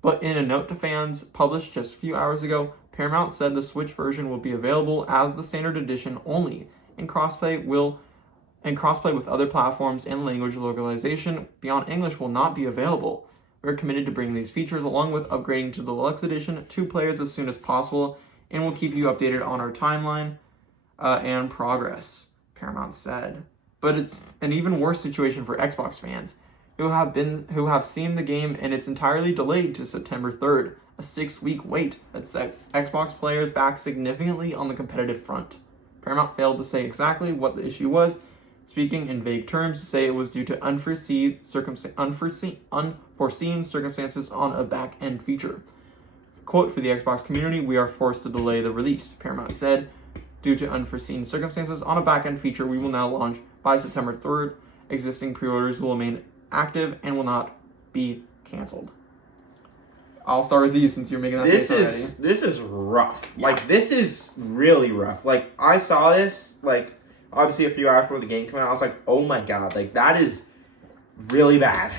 But in a note to fans published just a few hours ago, Paramount said the Switch version will be available as the standard edition only, and crossplay with other platforms and language localization beyond English will not be available. We're committed to bringing these features along with upgrading to the Deluxe Edition to players as soon as possible, and we'll keep you updated on our timeline and progress, Paramount said. But it's an even worse situation for Xbox fans, who have seen the game and it's entirely delayed to September 3rd, a 6-week wait that sets Xbox players back significantly on the competitive front. Paramount failed to say exactly what the issue was, speaking in vague terms to say it was due to unforeseen circumstances on a back-end feature. Quote, for the Xbox community, we are forced to delay the release, Paramount said. Due to unforeseen circumstances on a back-end feature, we will now launch by September 3rd. Existing pre-orders will remain active and will not be canceled. I'll start with you since you're making that face already. This is rough. Yeah. Like, this is really rough. Like, I saw this, like, obviously a few hours before the game came out. I was like, oh my god, like, that is really bad.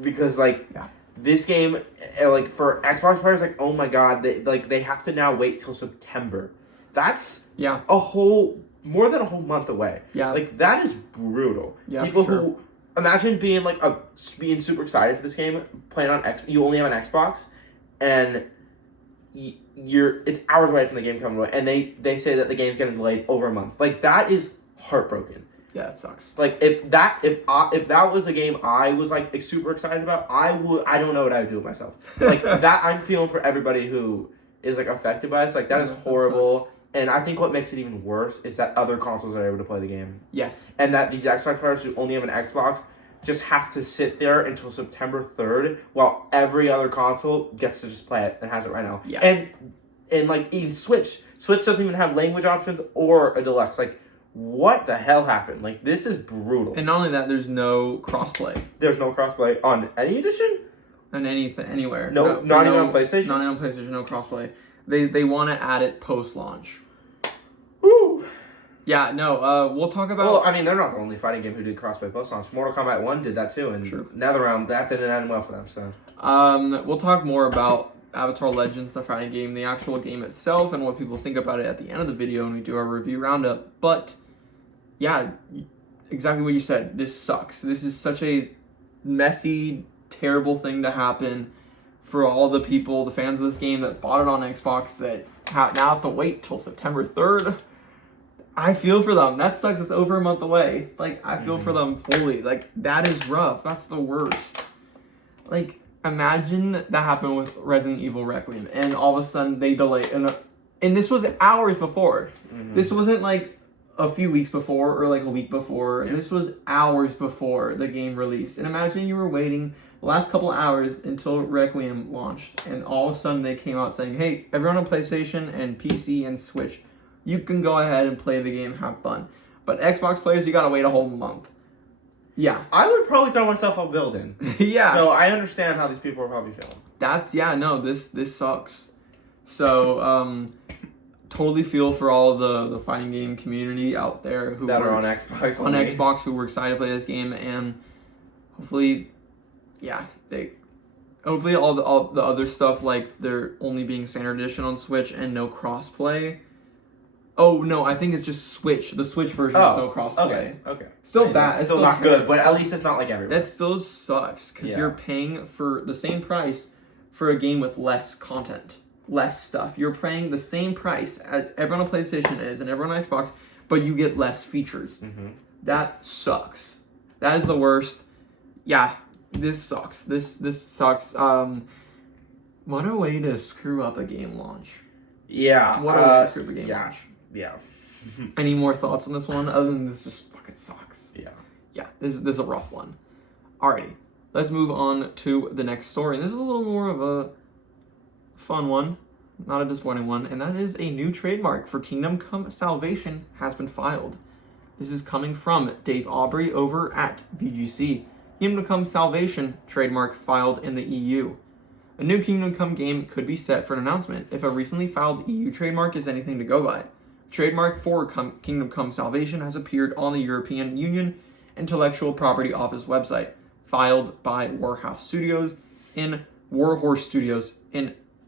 Because, like, this game, like, for Xbox players, like, oh my god, they have to now wait till September. That's more than a whole month away. Yeah. Like, that is brutal. Yeah, people who imagine being being super excited for this game, playing on you only have an Xbox, and it's hours away from the game coming away, and they say that the game's getting delayed over a month. Like, that is heartbroken. Yeah, it sucks. Like, if that was a game I was like super excited about, I don't know what I would do with myself. Like, that I'm feeling for everybody who is like affected by this. Like, that is horrible. And I think what makes it even worse is that other consoles are able to play the game. Yes. And that these Xbox players who only have an Xbox just have to sit there until September 3rd while every other console gets to just play it and has it right now. Yeah. And like, even Switch doesn't even have language options or a deluxe. Like, what the hell happened? Like, this is brutal. And not only that, there's no crossplay. There's no crossplay on any edition? On anything, anywhere. Not even on PlayStation? Not even on PlayStation, no crossplay. They want to add it post-launch. Woo! Yeah, no, we'll talk about... Well, I mean, they're not the only fighting game who did crossplay post-launch. Mortal Kombat 1 did that too, and NetherRealm, that didn't end well for them, so... We'll talk more about Avatar Legends, the fighting game, the actual game itself, and what people think about it at the end of the video when we do our review roundup. But, yeah, exactly what you said. This sucks. This is such a messy terrible thing to happen for all the people, the fans of this game that bought it on Xbox that now have to wait till September 3rd. I feel for them. That sucks. It's over a month away. Like, I feel for them fully. Like, that is rough. That's the worst. Like, imagine that happened with Resident Evil Requiem, and all of a sudden they delay. And this was hours before. This wasn't like a few weeks before or like a week before. This was hours before the game released. And imagine you were waiting the last couple hours until Requiem launched, and all of a sudden they came out saying, hey, everyone on PlayStation and PC and Switch, you can go ahead and play the game, have fun. But Xbox players, you gotta wait a whole month. Yeah. I would probably throw myself a building. Yeah. So I understand how these people are probably feeling. This sucks. So, totally feel for all the fighting game community out there who that are on Xbox. Xbox who were excited to play this game, and hopefully, hopefully all the other stuff, like they're only being standard edition on Switch and no crossplay. Oh no, I think it's just Switch. The Switch version is no crossplay. Okay. Still bad. It's still not good, but at least it's not like everywhere. That still sucks because you're paying for the same price for a game with less content, less stuff. You're paying the same price as everyone on PlayStation is and everyone on Xbox, but you get less features. That sucks. That is the worst. Yeah, this sucks. This sucks. What a way to screw up a game launch. Yeah. What a way to screw up a game launch. Yeah. Any more thoughts on this one other than this just fucking sucks? Yeah. Yeah, this is a rough one. Alrighty, let's move on to the next story. And this is a little more of a fun one, not a disappointing one, and that is a new trademark for Kingdom Come Salvation has been filed. This is coming from Dave Aubrey over at VGC. Kingdom Come Salvation trademark filed in the EU. A new Kingdom Come game could be set for an announcement if a recently filed EU trademark is anything to go by. Trademark for Kingdom Come Salvation has appeared on the European Union Intellectual Property Office website, filed by Warhorse Studios in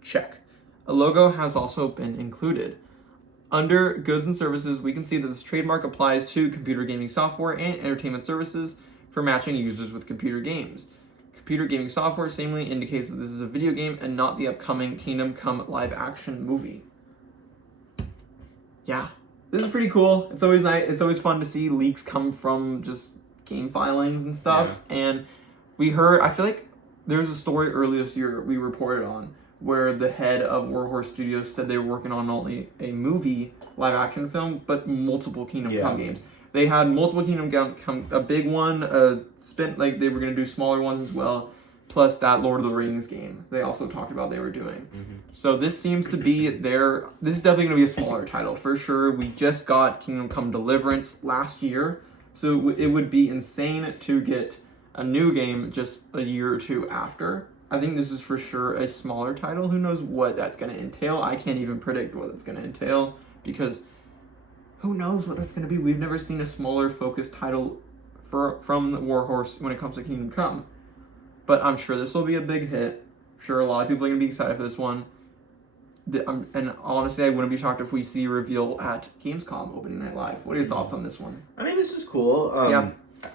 Czech. A logo has also been included. Under goods and services, we can see that this trademark applies to computer gaming software and entertainment services for matching users with computer games. Computer gaming software seemingly indicates that this is a video game and not the upcoming Kingdom Come live-action movie. Yeah, this is pretty cool. It's always nice. It's always fun to see leaks come from just game filings and stuff. Yeah. And I feel like there was a story earlier this year we reported on where the head of Warhorse Studios said they were working on not only a movie live-action film, but multiple Kingdom Come games. They had multiple Kingdom Come, a big one, they were going to do smaller ones as well, plus that Lord of the Rings game they also talked about they were doing. So this seems to be this is definitely going to be a smaller title, for sure. We just got Kingdom Come Deliverance last year, so it would be insane to get a new game just a year or two after. I think this is for sure a smaller title. Who knows what that's going to entail? I can't even predict what it's going to entail, because who knows what that's going to be? We've never seen a smaller focused title from the Warhorse when it comes to Kingdom Come. But I'm sure this will be a big hit. I'm sure a lot of people are going to be excited for this one. And honestly, I wouldn't be shocked if we see a reveal at Gamescom opening night live. What are your thoughts on this one? I mean, this is cool. Yeah.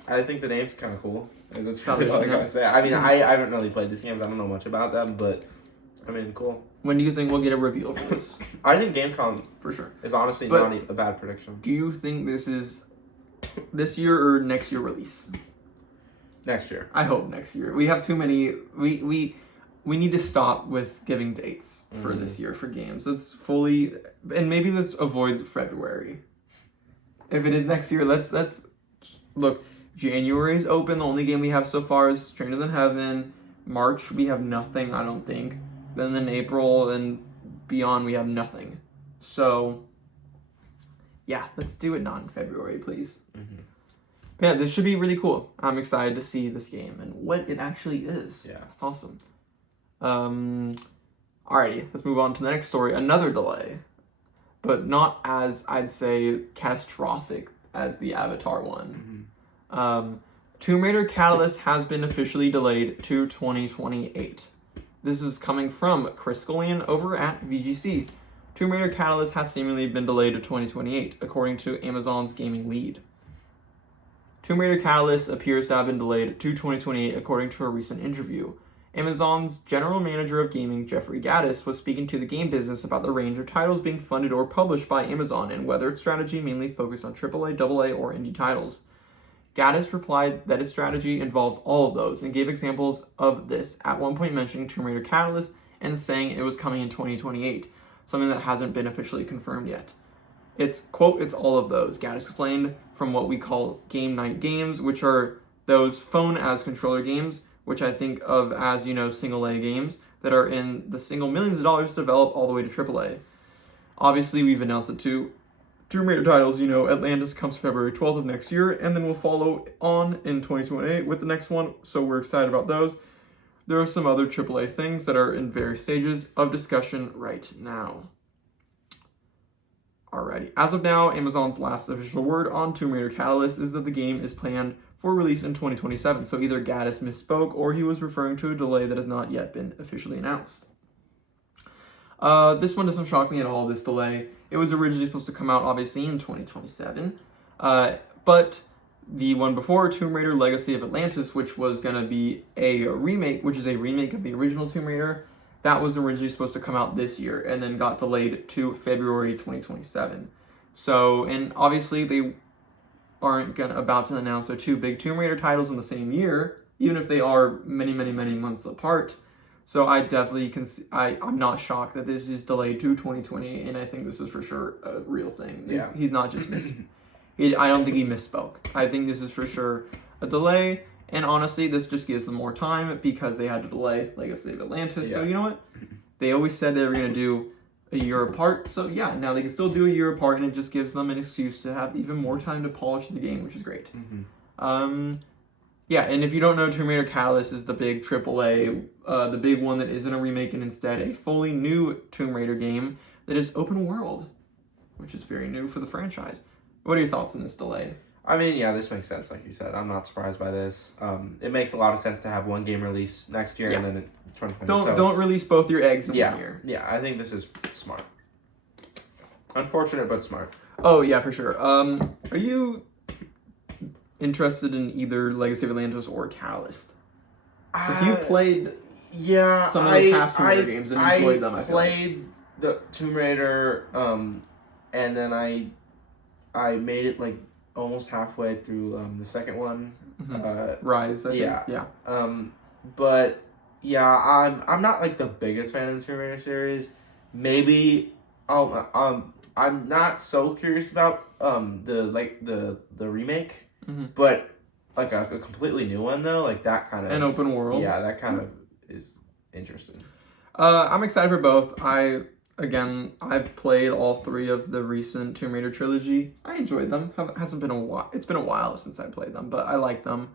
I think the name's kind of cool. That's really all I gotta say. I mean, I haven't really played these games. I don't know much about them, but I mean, cool. When do you think we'll get a reveal for this? I think Gamescom for sure is honestly not a bad prediction. Do you think this is this year or next year release? Next year. I hope next year. We have too many. We need to stop with giving dates for this year for games. Let's fully, and maybe let's avoid February. If it is next year, let's look. January is open. The only game we have so far is Stranger Than Heaven. March we have nothing, I don't think. Then April and beyond we have nothing. So yeah, let's do it not in February, please. Yeah, this should be really cool. I'm excited to see this game and what it actually is. Yeah, that's awesome. Alrighty, let's move on to the next story. Another delay, but not as, I'd say, catastrophic as the Avatar one. Tomb Raider Catalyst has been officially delayed to 2028. This is coming from Chris Scullion over at VGC. Tomb Raider Catalyst has seemingly been delayed to 2028, according to Amazon's gaming lead. Tomb Raider Catalyst appears to have been delayed to 2028 according to a recent interview. Amazon's general manager of gaming, Jeffrey Gaddis, was speaking to the game business about the range of titles being funded or published by Amazon and whether its strategy mainly focused on AAA, AA, or indie titles. Gaddis replied that his strategy involved all of those and gave examples of this, at one point mentioning Tomb Raider Catalyst and saying it was coming in 2028, something that hasn't been officially confirmed yet. It's, quote, it's all of those, Gaddis explained, from what we call game night games, which are those phone as controller games, which I think of as, single A games that are in the single millions of dollars to develop all the way to AAA. Obviously, we've announced the two Tomb Raider titles. Atlantis comes February 12th of next year, and then we'll follow on in 2028 with the next one, so we're excited about those. There are some other AAA things that are in various stages of discussion right now. Alrighty. As of now, Amazon's last official word on Tomb Raider Catalyst is that the game is planned for release in 2027, so either Gaddis misspoke or he was referring to a delay that has not yet been officially announced. This one doesn't shock me at all, this delay. It was originally supposed to come out, obviously, in 2027, but the one before, Tomb Raider Legacy of Atlantis, which was going to be a remake, which is a remake of the original Tomb Raider, that was originally supposed to come out this year and then got delayed to February 2027. So, and obviously they aren't about to announce their two big Tomb Raider titles in the same year, even if they are many, many, many months apart. So I definitely I'm not shocked that this is delayed to 2020, and I think this is for sure a real thing. Yeah. He's not just I don't think he misspoke. I think this is for sure a delay, and honestly, this just gives them more time because they had to delay Legacy of Atlantis. Yeah. So you know what? They always said they were going to do a year apart. So yeah, now they can still do a year apart, and it just gives them an excuse to have even more time to polish the game, which is great. Mm-hmm. Yeah, and if you don't know, Tomb Raider Catalyst is the big AAA, the big one that isn't a remake and instead a fully new Tomb Raider game that is open world, which is very new for the franchise. What are your thoughts on this delay? I mean, yeah, this makes sense, like you said. I'm not surprised by this. It makes a lot of sense to have one game release next year and then in 2020. Don't release both your eggs in 1 year. Yeah, I think this is smart. Unfortunate, but smart. Oh, yeah, for sure. Are you interested in either Legacy of Atlantis or Catalyst? Because you played some of the past Tomb Raider games and enjoyed them, I feel like. I played the Tomb Raider, and then I made it like almost halfway through the second one. Rise, I think. Yeah. But yeah, I'm not like the biggest fan of the Tomb Raider series. Maybe I'm not so curious about the remake. But like a completely new one though, like that kind of an open world. Yeah, that kind of is interesting. I'm excited for both. I've played all three of the recent Tomb Raider trilogy. I enjoyed them. Hasn't been a while. It's been a while since I played them, but I like them.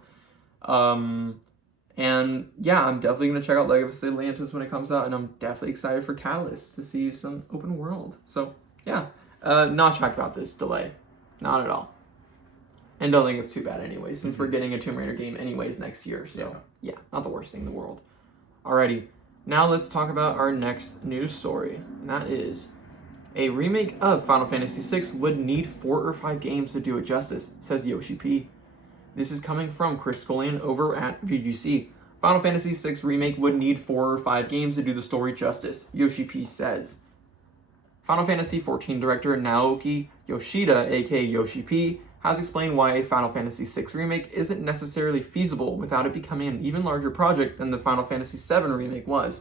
And yeah, I'm definitely gonna check out Legacy of Atlantis when it comes out, and I'm definitely excited for Catalyst to see some open world. So yeah, not shocked about this delay, not at all. And don't think it's too bad anyway, since we're getting a Tomb Raider game anyways next year. So yeah, not the worst thing in the world. Alrighty, now let's talk about our next news story. And that is a remake of Final Fantasy VI would need 4 or 5 games to do it justice, says Yoshi P. This is coming from Chris Scullion over at VGC. Final Fantasy VI remake would need 4 or 5 games to do the story justice, Yoshi P says. Final Fantasy XIV director Naoki Yoshida, aka Yoshi P, has explained why a Final Fantasy VI remake isn't necessarily feasible without it becoming an even larger project than the Final Fantasy VII remake was.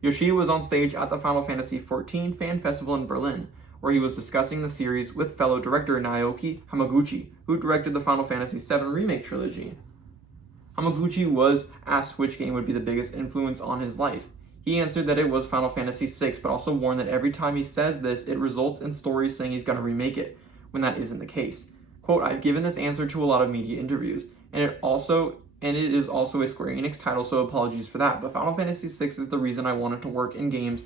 Yoshida was on stage at the Final Fantasy XIV Fan Festival in Berlin, where he was discussing the series with fellow director Naoki Hamaguchi, who directed the Final Fantasy VII remake trilogy. Hamaguchi was asked which game would be the biggest influence on his life. He answered that it was Final Fantasy VI, but also warned that every time he says this, it results in stories saying he's going to remake it, when that isn't the case. Quote, I've given this answer to a lot of media interviews, and it is also a Square Enix title, so apologies for that, but Final Fantasy VI is the reason I wanted to work in games,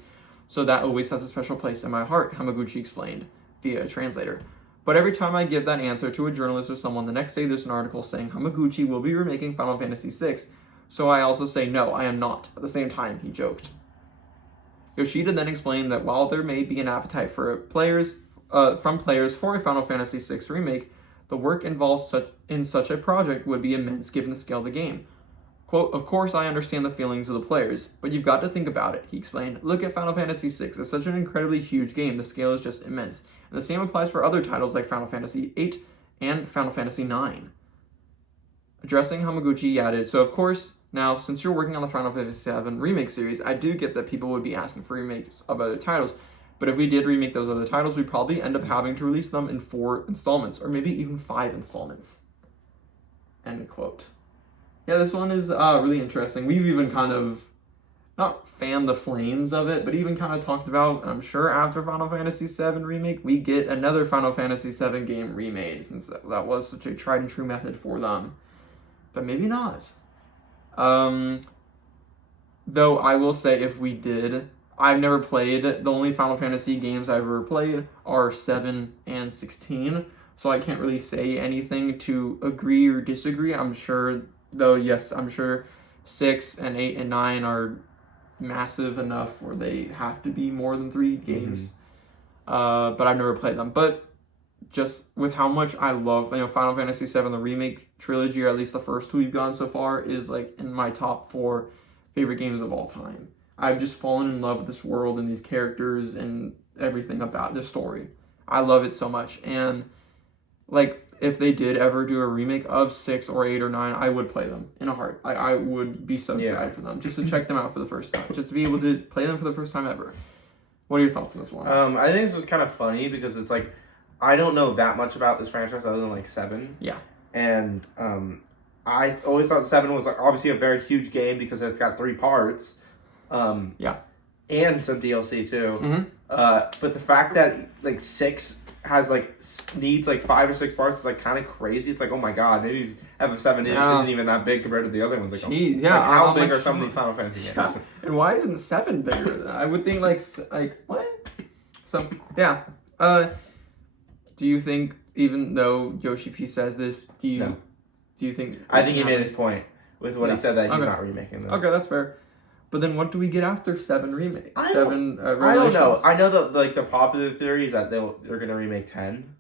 so that always has a special place in my heart, Hamaguchi explained, via a translator. But every time I give that answer to a journalist or someone, the next day there's an article saying Hamaguchi will be remaking Final Fantasy VI, so I also say no, I am not, at the same time, he joked. Yoshida then explained that while there may be an appetite for from players for a Final Fantasy VI remake, The work involved in such a project would be immense given the scale of the game. Quote, of course I understand the feelings of the players, but you've got to think about it, he explained. Look at Final Fantasy VI. It's such an incredibly huge game. The scale is just immense. And the same applies for other titles like Final Fantasy VIII and Final Fantasy IX. Addressing Hamaguchi, he added, so of course, now, since you're working on the Final Fantasy VII Remake series, I do get that people would be asking for remakes of other titles. But if we did remake those other titles, we'd probably end up having to release them in 4 installments, or maybe even 5 installments. End quote. Yeah, this one is really interesting. We've even kind of, not fanned the flames of it, but even kind of talked about, I'm sure after Final Fantasy VII Remake, we get another Final Fantasy VII game remade, since that was such a tried and true method for them. But maybe not. Though I will say, if we did, I've never played, the only Final Fantasy games I've ever played are 7 and 16, so I can't really say anything to agree or disagree. I'm sure, though, yes, I'm sure 6 and 8 and 9 are massive enough where they have to be more than 3 games. But I've never played them. But just with how much I love, Final Fantasy VII, the remake trilogy, or at least the first 2 we've gone so far, is like in my top 4 favorite games of all time. I've just fallen in love with this world and these characters and everything about the story. I love it so much. And like, if they did ever do a remake of 6 or 8 or 9, I would play them in a heart. I would be so excited for them, just to check them out for the first time, just to be able to play them for the first time ever. What are your thoughts on this one? I think this was kind of funny because it's like, I don't know that much about this franchise other than like 7. Yeah. And I always thought 7 was like obviously a very huge game because it's got 3 parts. Yeah. And some DLC too. Mm-hmm. But the fact that like 6 has like needs like 5 or 6 parts is like kind of crazy. It's like, oh my god, maybe FF7 isn't even that big compared to the other ones. Like, jeez, like how big are some of these Final Fantasy games? Yeah. And why isn't 7 bigger than that? I would think like what? So yeah. Do you think, even though Yoshi P says this, do you think? I think he made his point with what he said that he's not remaking this. Okay, that's fair. But then what do we get after 7 remake? I don't know. I know that like the popular theory is that they're gonna remake 10.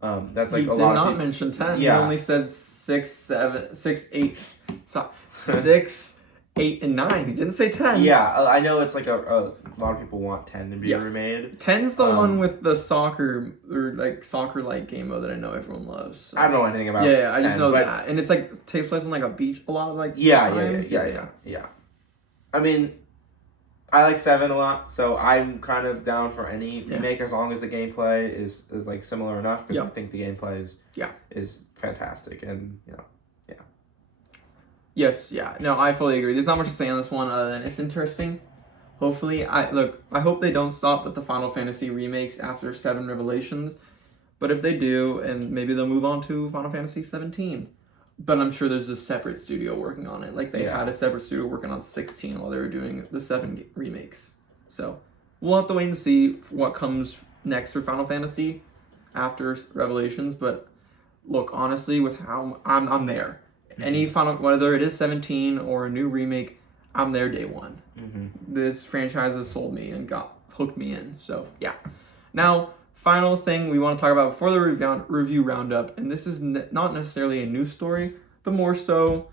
That's like he a did lot not of people. mention 10. Yeah. He only said 6, 7, 6, 8. Sorry, 6, 8, and 9. He didn't say 10. Yeah, I know it's like a lot of people want 10 to be remade. 10's the one with the soccer or like soccer-like game mode that I know everyone loves. So. I don't know anything about. Yeah, I just 10, know that, and it's like takes place on like a beach a lot of like times. Yeah. I mean, I like 7 a lot, so I'm kind of down for any remake as long as the gameplay is like similar enough. Because I think the gameplay is fantastic, and Yes, yeah. No, I fully agree. There's not much to say on this one other than it's interesting. Hopefully, I hope they don't stop with the Final Fantasy remakes after 7 Revelations. But if they do, and maybe they'll move on to Final Fantasy 17. But I'm sure there's a separate studio working on it. Like they had a separate studio working on 16 while they were doing the 7 remakes. So we'll have to wait and see what comes next for Final Fantasy after Revelations. But look, honestly, with how I'm there. Any Final, whether it is 17 or a new remake, I'm there day one. This franchise has sold me and hooked me in. So yeah. Now, final thing we want to talk about before the review roundup, and this is not necessarily a news story, but more so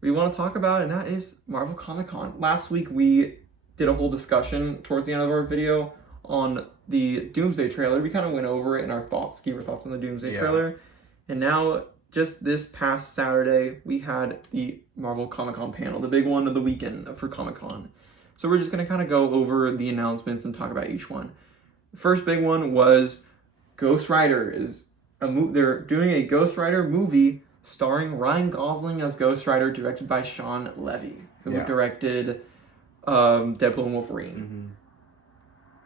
we want to talk about, and that is Marvel Comic-Con. Last week we did a whole discussion towards the end of our video on the Doomsday trailer. We kind of went over it and our thoughts, gave our thoughts on the Doomsday trailer. And now, just this past Saturday, we had the Marvel Comic-Con panel, the big one of the weekend for Comic-Con. So we're just going to kind of go over the announcements and talk about each one. The first big one was Ghost Rider. They're doing a Ghost Rider movie starring Ryan Gosling as Ghost Rider, directed by Sean Levy, who directed Deadpool and Wolverine.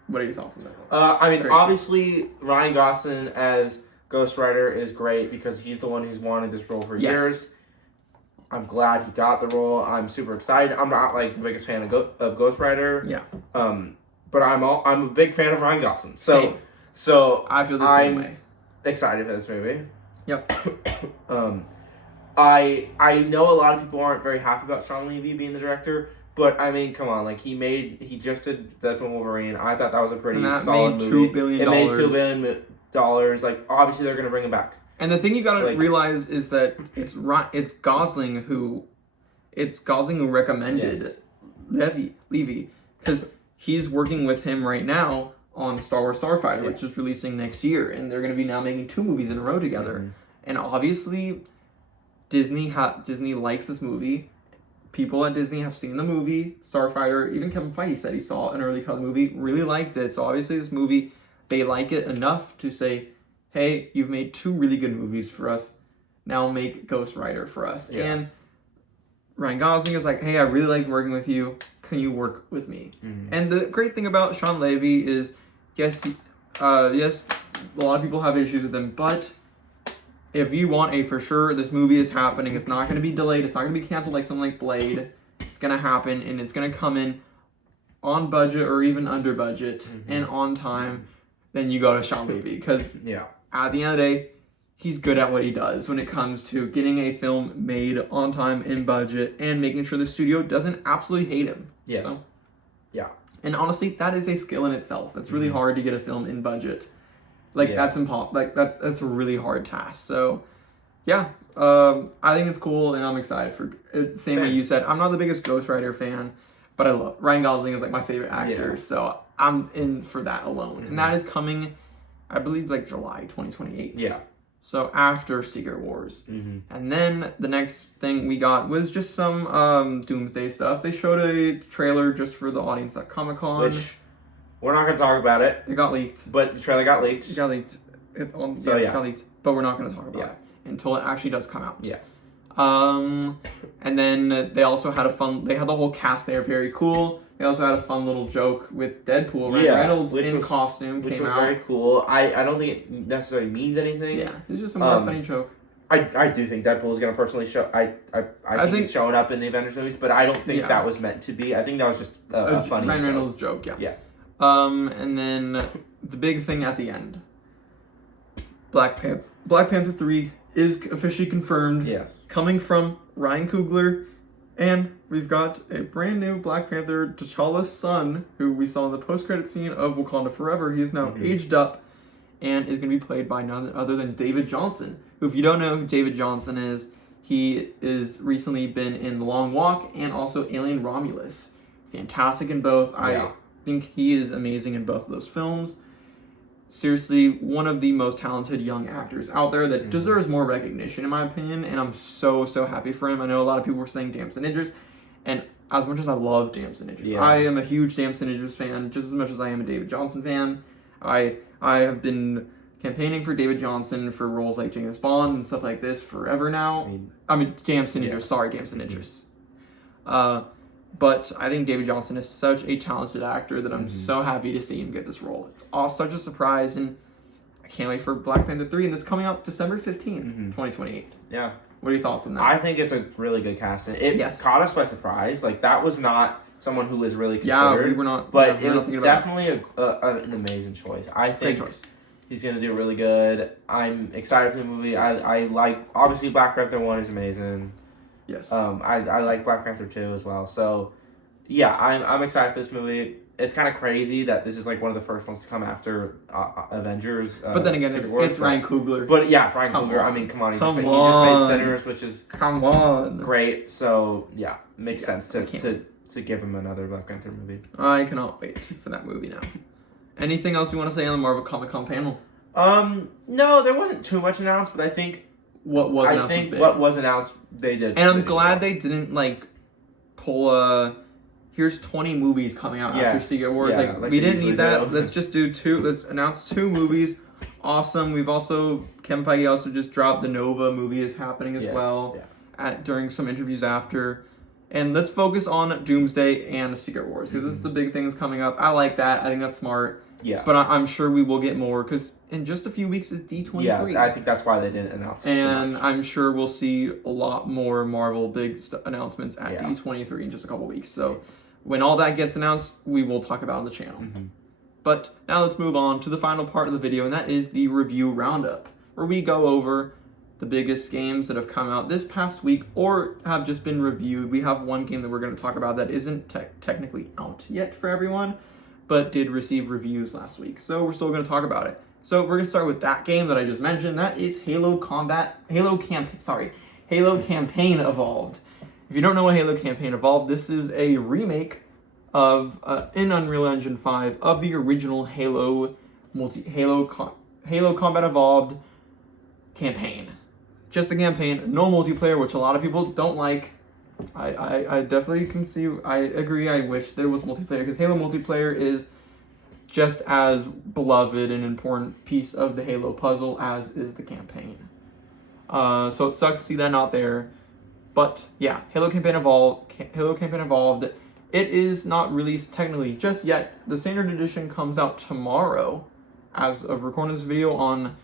What are your thoughts on that? I mean, obviously, Ryan Gosling as Ghost Rider is great because he's the one who's wanted this role for years. I'm glad he got the role. I'm super excited. I'm not like the biggest fan of Ghost Rider. But I'm a big fan of Ryan Gosling. So I feel the same way. Excited for this movie. Yep. I know a lot of people aren't very happy about Sean Levy being the director, but I mean, come on, like he just did Deadpool and Wolverine. I thought that was a pretty solid movie. $2 billion. It made $2 billion. Like obviously they're gonna bring him back. And the thing you gotta Like- realize is that it's Gosling who recommended Levy, because he's working with him right now on Star Wars Starfighter, which is releasing next year, and they're gonna be now making 2 movies in a row together. Mm-hmm. And obviously, Disney likes this movie. People at Disney have seen the movie Starfighter. Even Kevin Feige said he saw an early cut of the movie, really liked it. So obviously, this movie, they like it enough to say, hey, you've made 2 really good movies for us. Now make Ghost Rider for us. Yeah. And Ryan Gosling is like, hey, I really like working with you. Can you work with me? Mm-hmm. And the great thing about Sean Levy is, yes, a lot of people have issues with him, but if you want a for sure, this movie is happening. It's not going to be delayed. It's not going to be canceled like something like Blade. It's going to happen, and it's going to come in on budget or even under budget and on time. Then you go to Sean Levy, because at the end of the day, he's good at what he does when it comes to getting a film made on time, in budget, and making sure the studio doesn't absolutely hate him. Yeah. So, yeah. And honestly, that is a skill in itself. It's really hard to get a film in budget. Like that's impossible. Like that's a really hard task. So, yeah, I think it's cool, and I'm excited for it. Same way you said. I'm not the biggest Ghost Rider fan, but I love Ryan Gosling is like my favorite actor. So I'm in for that alone, and that is coming, I believe, like July 2028. Yeah. So after Secret Wars. Mm-hmm. And then the next thing we got was just some Doomsday stuff. They showed a trailer just for the audience at Comic-Con. Which, we're not going to talk about it. It got leaked. But the trailer got leaked. It got leaked. It got leaked. But we're not going to talk about it until it actually does come out. Yeah. And then they also had they had the whole cast there, very cool. They also had a fun little joke with Deadpool. Ryan Reynolds in costume which came was out. very cool. I don't think it necessarily means anything. Yeah, it's just a more funny joke. I do think Deadpool is going to personally show. I think he's showing up in the Avengers movies, but I don't think that was meant to be. I think that was just a funny Ryan joke. Reynolds joke. Yeah. Yeah. And then the big thing at the end. Black Panther 3 is officially confirmed. Yes. Coming from Ryan Coogler. And we've got a brand new Black Panther, T'Challa's son, who we saw in the post-credit scene of Wakanda Forever. He is now aged up and is going to be played by none other than David Johnson, who, if you don't know who David Johnson is, he is recently been in The Long Walk and also Alien Romulus. Fantastic in both. I think he is amazing in both of those films. Seriously, one of the most talented young actors out there that deserves more recognition, in my opinion, and I'm so happy for him. I know a lot of people were saying Damson Idris, and as much as I love Damson Idris, I am a huge Damson Idris fan, just as much as I am a David Johnson fan. I have been campaigning for David Johnson for roles like James Bond and stuff like this forever now. I mean Damson Idris, sorry, Damson Idris. But I think David Johnson is such a talented actor that I'm so happy to see him get this role. It's all such a surprise, and I can't wait for Black Panther 3, and this is coming out December 15th, 2028. Yeah. What are your thoughts on that? I think it's a really good casting. It caught us by surprise. Like, that was not someone who was really considered. Yeah, we were not. But it was definitely an amazing choice. I think great choice. He's going to do really good. I'm excited for the movie. I like, obviously, Black Panther 1 is amazing. Yes. I like Black Panther 2 as well. So, yeah, I'm excited for this movie. It's kind of crazy that this is like one of the first ones to come after Avengers. But then again, it's Ryan Coogler. But yeah, it's Ryan Coogler. I mean, come on. He just made Sinners, which is great. So, yeah, makes sense to give him another Black Panther movie. I cannot wait for that movie now. Anything else you want to say on the Marvel Comic-Con panel? No, there wasn't too much announced, but I think what was announced what was announced, they did. And I'm glad they didn't like pull here's 20 movies coming out after Secret Wars. Yeah, like we didn't need that. Let's just do 2. Let's announce 2 movies. Awesome. We've also Kevin Feige also just dropped the Nova movie is happening as well during some interviews after. And let's focus on Doomsday and Secret Wars because this is the big things coming up. I like that. I think that's smart. Yeah. But I'm sure we will get more because in just a few weeks is D23. Yeah, I think that's why they didn't announce it and too much. I'm sure we'll see a lot more Marvel big announcements at D23 in just a couple weeks. So when all that gets announced, we will talk about it on the channel. But now let's move on to the final part of the video, and that is the review roundup, where we go over the biggest games that have come out this past week or have just been reviewed. We have one game that we're going to talk about that isn't technically out yet for everyone, but did receive reviews last week. So we're still going to talk about it. So we're gonna start with that game that I just mentioned. That is Halo Campaign Evolved. If you don't know what Halo Campaign Evolved, this is a remake of in Unreal Engine 5 of the original Halo Combat Evolved campaign. Just the campaign, no multiplayer, which a lot of people don't like. I definitely can see. I agree. I wish there was multiplayer because Halo multiplayer is just as beloved and important piece of the Halo puzzle as is the campaign. So it sucks to see that not there. But yeah, Halo Campaign Evolved. It is not released technically just yet. The standard edition comes out tomorrow, as of recording this video on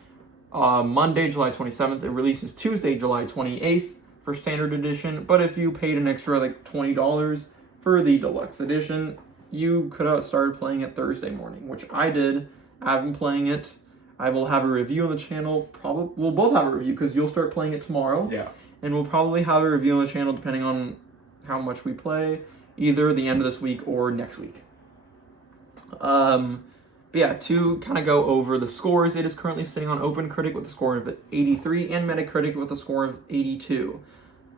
Monday, July 27th. It releases Tuesday, July 28th for standard edition. But if you paid an extra like $20 for the deluxe edition, you could have started playing it Thursday morning, which I did. I've been playing it. I will have a review on the channel. We'll both have a review because you'll start playing it tomorrow. Yeah. And we'll probably have a review on the channel depending on how much we play, either the end of this week or next week. But yeah, to kind of go over the scores, it is currently sitting on OpenCritic with a score of 83 and Metacritic with a score of 82.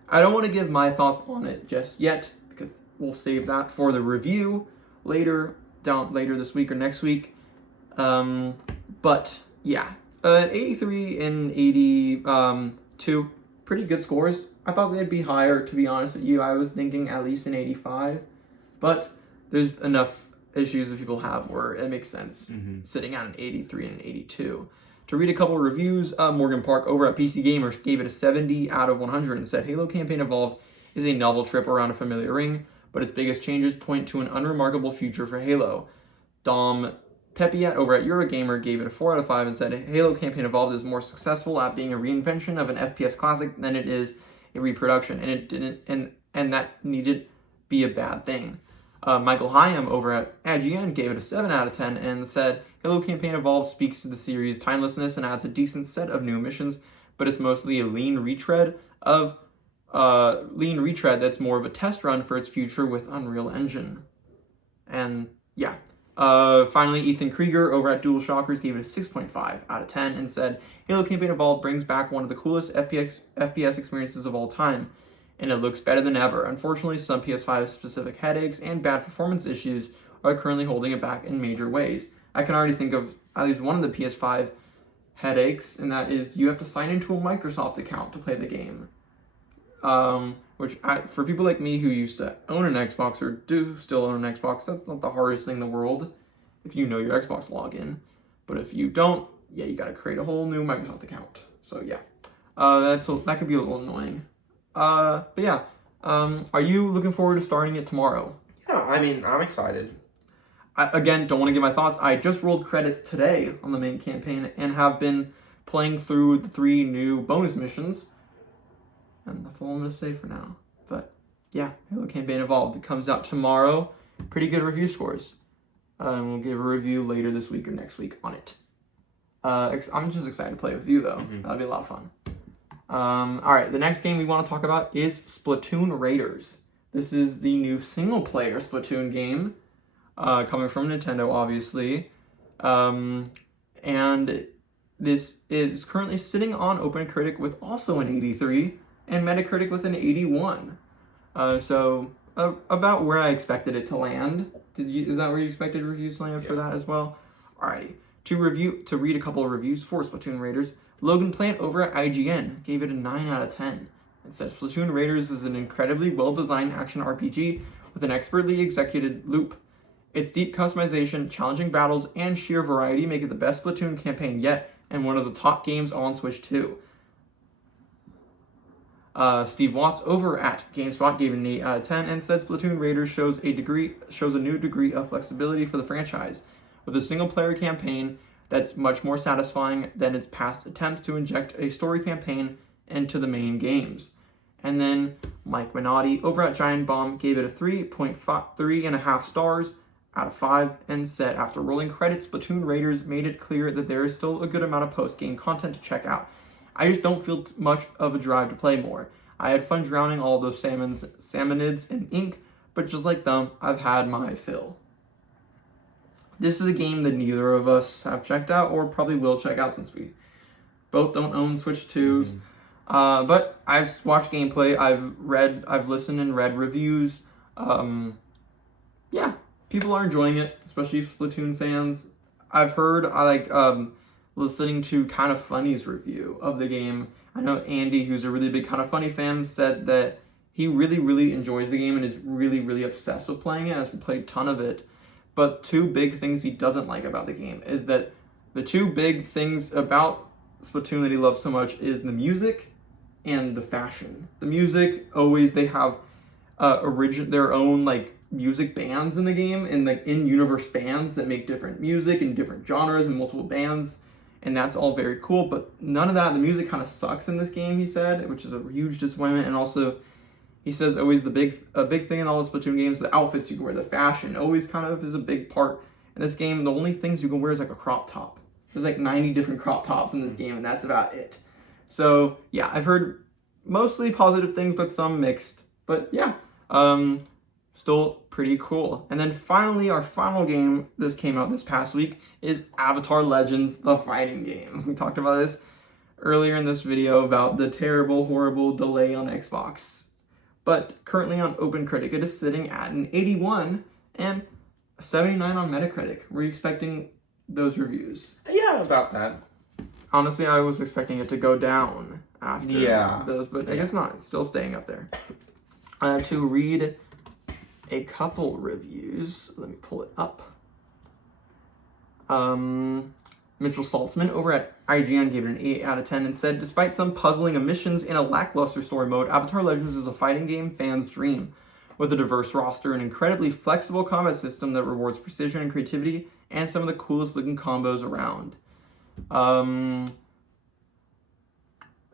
I don't want to give my thoughts on it just yet because we'll save that for the review later this week or next week. But yeah, 83 and 82, pretty good scores. I thought they'd be higher, to be honest with you. I was thinking at least an 85, but there's enough issues that people have where it makes sense sitting at an 83 and an 82. To read a couple of reviews, Morgan Park over at PC Gamers gave it a 70 out of 100 and said, Halo Campaign Evolved is a novel trip around a familiar ring, but its biggest changes point to an unremarkable future for Halo. Dom Pepiat over at Eurogamer gave it a 4 out of 5 and said, Halo Campaign Evolved is more successful at being a reinvention of an FPS classic than it is a reproduction, and it didn't, and that needed be a bad thing. Michael Hyam over at IGN gave it a 7 out of 10 and said, Halo Campaign Evolved speaks to the series' timelessness and adds a decent set of new missions, but it's mostly a lean retread that's more of a test run for its future with Unreal Engine. And yeah. Finally, Ethan Krieger over at Dual Shockers gave it a 6.5 out of 10 and said, Halo Campaign Evolved brings back one of the coolest FPS experiences of all time, and it looks better than ever. Unfortunately, some PS5 specific headaches and bad performance issues are currently holding it back in major ways. I can already think of at least one of the PS5 headaches, and that is you have to sign into a Microsoft account to play the game. For people like me who used to own an Xbox or do still own an Xbox, that's not the hardest thing in the world if you know your Xbox login. But if you don't, yeah, you gotta create a whole new Microsoft account. So yeah, that could be a little annoying. But yeah, are you looking forward to starting it tomorrow? Yeah, I mean, I'm excited. Again, don't want to give my thoughts. I just rolled credits today on the main campaign and have been playing through the 3 new bonus missions. And that's all I'm going to say for now. But yeah, Halo Campaign Evolved. It comes out tomorrow. Pretty good review scores. We'll give a review later this week or next week on it. I'm just excited to play with you, though. That'll be a lot of fun. All right, the next game we want to talk about is Splatoon Raiders. This is the new single-player Splatoon game coming from Nintendo, obviously. And this is currently sitting on OpenCritic with also an 83 and Metacritic with an 81. So about where I expected it to land. Is that where you expected reviews to land for that as well? Alrighty. To read a couple of reviews for Splatoon Raiders, Logan Plant over at IGN gave it a 9 out of 10 and said Splatoon Raiders is an incredibly well-designed action RPG with an expertly executed loop. Its deep customization, challenging battles, and sheer variety make it the best Splatoon campaign yet and one of the top games on Switch 2. Steve Watts over at GameSpot gave it an 8 out of 10 and said Splatoon Raiders shows a new degree of flexibility for the franchise, with a single-player campaign that's much more satisfying than its past attempts to inject a story campaign into the main games. And then Mike Minotti over at Giant Bomb gave it a 3.5 stars out of 5 and said after rolling credits, Splatoon Raiders made it clear that there is still a good amount of post-game content to check out. I just don't feel much of a drive to play more. I had fun drowning all those salmonids in ink, but just like them, I've had my fill. This is a game that neither of us have checked out or probably will check out since we both don't own Switch 2s. But I've watched gameplay, I've listened and read reviews. Yeah, people are enjoying it, especially Splatoon fans. I've heard, I like listening to KindaFunny's review of the game. I know Andy, who's a really big KindaFunny fan, said that he really, really enjoys the game and is really, really obsessed with playing it, has played a ton of it. But two big things he doesn't like about the game is that the two big things about Splatoon that he loves so much is the music and the fashion. The music, always they have their own like music bands in the game, and like in-universe bands that make different music and different genres and multiple bands, and that's all very cool. But none of that, the music kind of sucks in this game, he said, which is a huge disappointment. And also, he says always a big thing in all the Splatoon games, the outfits you can wear, the fashion always kind of is a big part. In this game, the only things you can wear is like a crop top. There's like 90 different crop tops in this game, and that's about it. So yeah, I've heard mostly positive things, but some mixed. But yeah, still pretty cool. And then finally, our final game that came out this past week is Avatar Legends, the fighting game. We talked about this earlier in this video about the terrible, horrible delay on Xbox. But currently on OpenCritic, it is sitting at an 81 and a 79 on Metacritic. Were you expecting those reviews? Yeah, about that. Honestly, I was expecting it to go down after those, but I guess not. It's still staying up there. I have to read a couple reviews. Let me pull it up. Mitchell Saltzman over at IGN gave it an 8 out of 10 and said, despite some puzzling omissions and a lackluster story mode, Avatar Legends is a fighting game fan's dream. With a diverse roster, an incredibly flexible combat system that rewards precision and creativity, and some of the coolest looking combos around.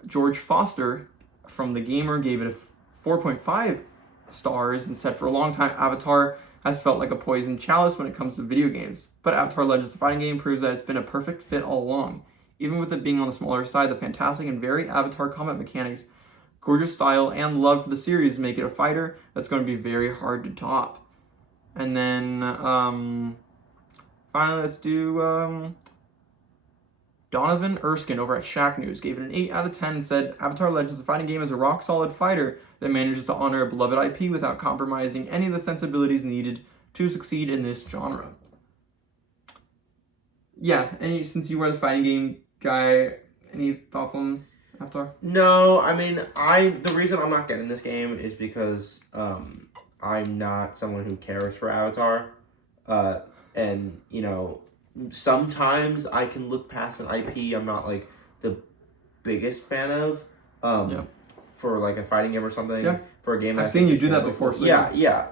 George Foster from The Gamer gave it a 4.5 stars and said, for a long time, Avatar has felt like a poisoned chalice when it comes to video games. But Avatar Legends, the fighting game, proves that it's been a perfect fit all along. Even with it being on the smaller side, the fantastic and very Avatar combat mechanics, gorgeous style, and love for the series make it a fighter that's going to be very hard to top. And then, finally, let's do, Donovan Erskine over at Shack News gave it an 8 out of 10 and said, Avatar Legends, the fighting game, is a rock-solid fighter that manages to honor a beloved IP without compromising any of the sensibilities needed to succeed in this genre. Yeah, since you are the fighting game guy, any thoughts on Avatar? No, I mean, the reason I'm not getting this game is because I'm not someone who cares for Avatar. And, you know, sometimes I can look past an IP I'm not, like, the biggest fan of. For, like, a fighting game or something. Yeah. For a game I've seen you do that before. So yeah.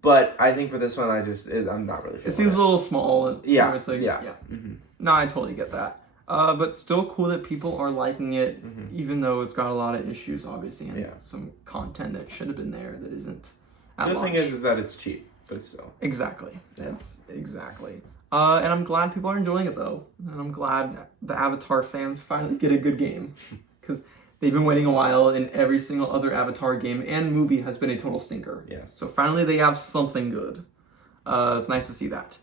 But I think for this one, I'm not really feeling it. Seems a little small. And, yeah. It's like, yeah. Mm-hmm. No, I totally get that. But still cool that people are liking it, even though it's got a lot of issues, obviously, and some content that should have been there that isn't at The launch. thing is that it's cheap, but still. Exactly. That's exactly. And I'm glad people are enjoying it, though. And I'm glad the Avatar fans finally get a good game. Because they've been waiting a while, and every single other Avatar game and movie has been a total stinker. Yes. So finally they have something good. It's nice to see that.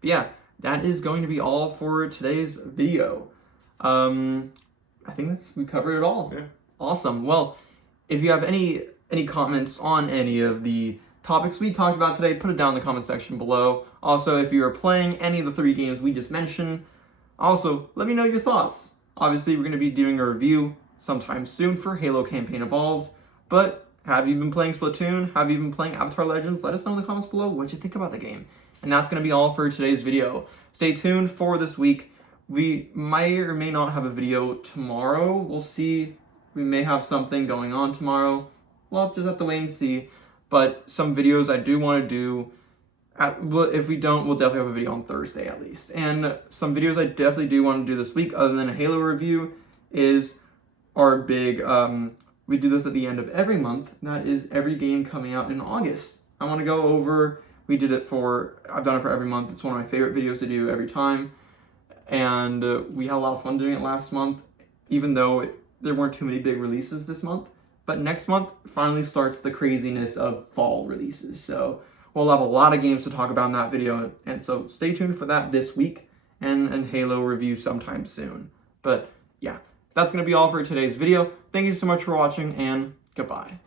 But yeah, that is going to be all for today's video. I think we covered it all. Yeah. Awesome. Well, if you have any comments on any of the topics we talked about today, put it down in the comment section below. Also, if you are playing any of the 3 games we just mentioned, also let me know your thoughts. Obviously, we're going to be doing a review sometime soon for Halo Campaign Evolved, but have you been playing Splatoon? Have you been playing Avatar Legends? Let us know in the comments below what you think about the game. And that's going to be all for today's video. Stay tuned for this week. We may or may not have a video tomorrow. We'll see. We may have something going on tomorrow. Well, just have to wait and see. But some videos I do want to do. If we don't, we'll definitely have a video on Thursday at least. And some videos I definitely do want to do this week, other than a Halo review, is our big, we do this at the end of every month. That is every game coming out in August. I want to go over, I've done it for every month. It's one of my favorite videos to do every time. And we had a lot of fun doing it last month, even though there weren't too many big releases this month. But next month finally starts the craziness of fall releases. So We'll have a lot of games to talk about in that video, and so stay tuned for that this week, and Halo review sometime soon. But yeah, that's going to be all for today's video. Thank you so much for watching, and goodbye.